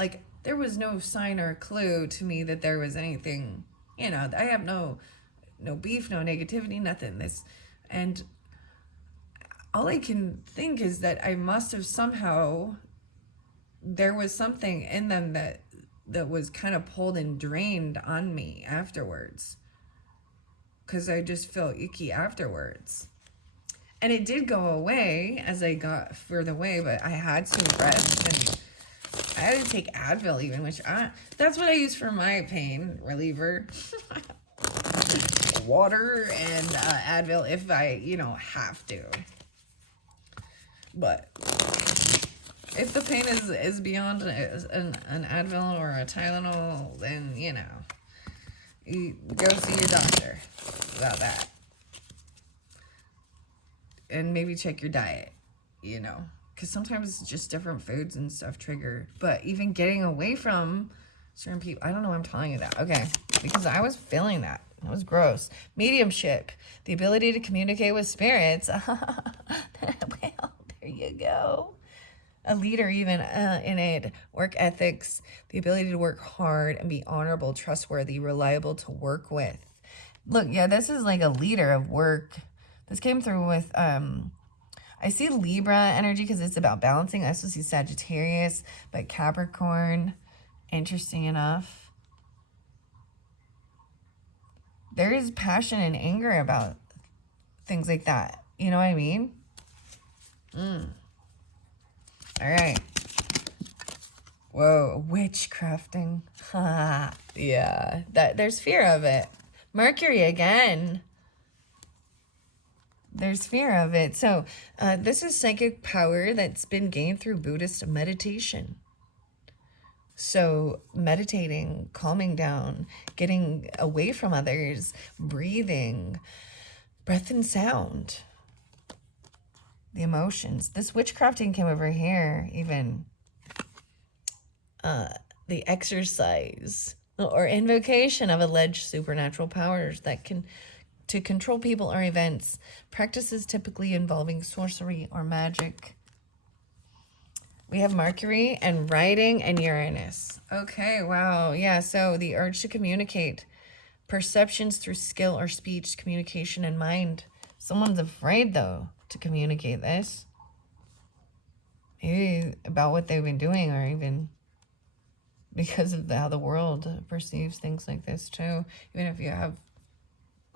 there was no sign or clue to me that there was anything, I have no beef, no negativity, nothing. And all I can think is that I must have somehow, there was something in them that was kind of pulled and drained on me afterwards. Because I just felt icky afterwards. And it did go away as I got further away, but I had to rest and I had to take Advil even, that's what I use for my pain reliever. Water and Advil if I, have to. But if the pain is beyond an Advil or a Tylenol, then, you go see your doctor about that. And maybe check your diet, because sometimes just different foods and stuff trigger. But even getting away from certain people, I don't know why I'm telling you that. Okay, because I was feeling that. It was gross. Mediumship, the ability to communicate with spirits. Well, there you go. A leader even, innate work ethics, the ability to work hard and be honorable, trustworthy, reliable to work with. Look, yeah, this is like a leader of work. This came through with, I see Libra energy because it's about balancing. I also see Sagittarius, but Capricorn, interesting enough. There is passion and anger about things like that. You know what I mean? All right. Whoa, witchcrafting. Yeah, there's fear of it. Mercury again. There's fear of it. So this is psychic power that's been gained through Buddhist meditation. So meditating, calming down, getting away from others, breathing, breath and sound, the emotions. This witchcrafting came over here, even the exercise or invocation of alleged supernatural powers that can to control people or events. Practices typically involving sorcery or magic. We have Mercury and writing and Uranus. Okay, wow. Yeah, so the urge to communicate. Perceptions through skill or speech, communication, and mind. Someone's afraid, though, to communicate this. Maybe about what they've been doing, or even because of how the world perceives things like this, too. Even if you have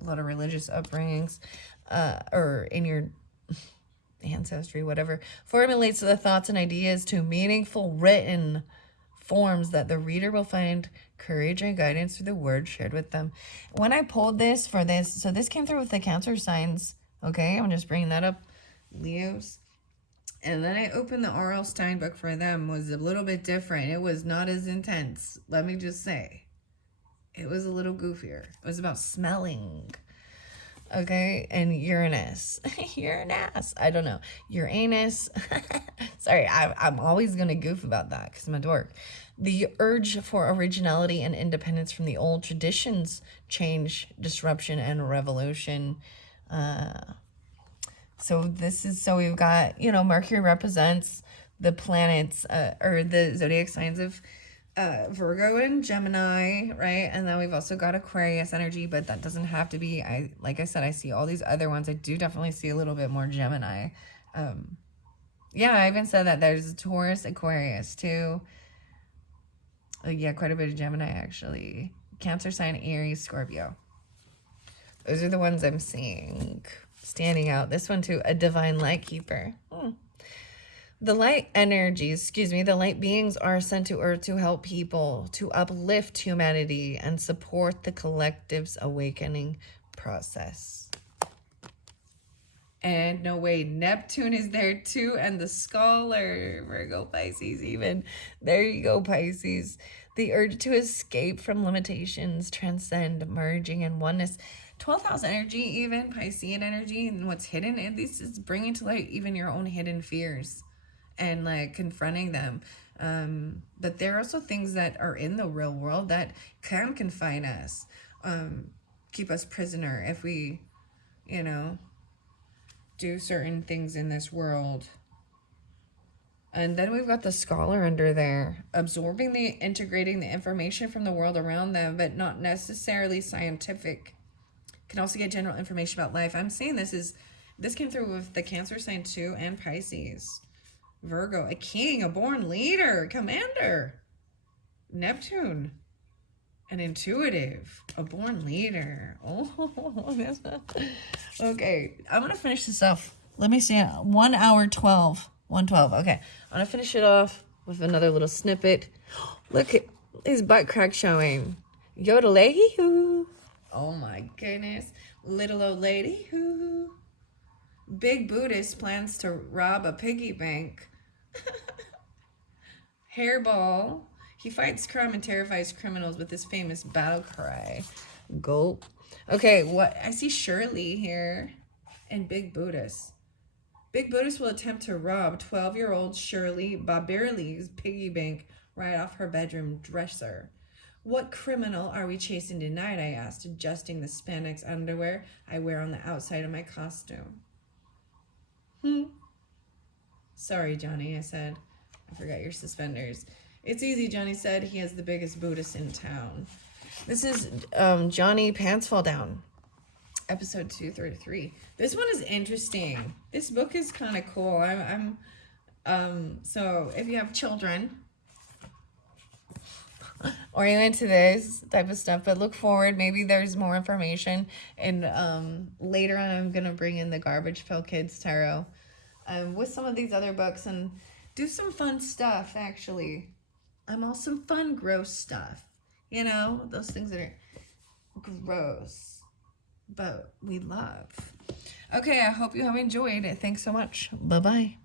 a lot of religious upbringings, or in your ancestry, whatever, formulates the thoughts and ideas to meaningful written forms that the reader will find courage and guidance through the words shared with them. When I pulled this for this, so this came through with the Cancer signs, okay? I'm just bringing that up, Leos. And then I opened the R.L. Stein book for them, was a little bit different. It was not as intense, let me just say. It was a little goofier. It was about smelling. Okay, and Uranus. Uranus. I don't know. Uranus. Sorry, I'm always going to goof about that because I'm a dork. The urge for originality and independence from the old traditions, change, disruption, and revolution. So we've got, Mercury represents the planets, or the zodiac signs of Virgo and Gemini, right? And then we've also got Aquarius energy, but that doesn't have to be. Like I said, I see all these other ones. I do definitely see a little bit more Gemini. Yeah, I even said that there's Taurus, Aquarius too. Yeah, quite a bit of Gemini actually. Cancer sign, Aries, Scorpio. Those are the ones I'm seeing standing out. This one too, a divine light keeper. The light energies, the light beings are sent to Earth to help people, to uplift humanity, and support the collective's awakening process. And no way, Neptune is there too, and the scholar, Virgo, Pisces even. There you go, Pisces. The urge to escape from limitations, transcend, merging, and oneness. 12th house energy, even Piscean energy, and what's hidden, at least it's bringing to light even your own hidden fears and like confronting them. But there are also things that are in the real world that can confine us, keep us prisoner if we, do certain things in this world. And then we've got the scholar under there, integrating the information from the world around them, but not necessarily scientific. Can also get general information about life. I'm saying this came through with the Cancer sign too, and Pisces. Virgo, a king, a born leader, commander. Neptune, an intuitive, a born leader. Oh, that's not... Okay, I'm going to finish this off. Let me see, 1 hour 12. 112, okay. I'm going to finish it off with another little snippet. Look at his butt crack showing. Yodelay-hoo. Oh my goodness. Little old lady who. Big Buddhist plans to rob a piggy bank. Hairball. He fights crime and terrifies criminals with his famous battle cry. Gulp. Okay, what? I see Shirley here and Big Buddhist. Big Buddhist will attempt to rob 12-year-old Shirley Babirley's piggy bank right off her bedroom dresser. What criminal are we chasing tonight? I asked, adjusting the spandex underwear I wear on the outside of my costume. Sorry, Johnny, I said. I forgot your suspenders. It's easy, Johnny said. He has the biggest Buddhist in town. This is Johnny Pants Fall Down, episode 233. This one is interesting. This book is kind of cool. So if you have children or you're into this type of stuff, but look forward. Maybe there's more information. And later on, I'm going to bring in the Garbage Pail Kids Tarot with some of these other books and do some fun stuff, actually. All some fun, gross stuff. Those things that are gross, but we love. Okay, I hope you have enjoyed it. Thanks so much. Bye-bye.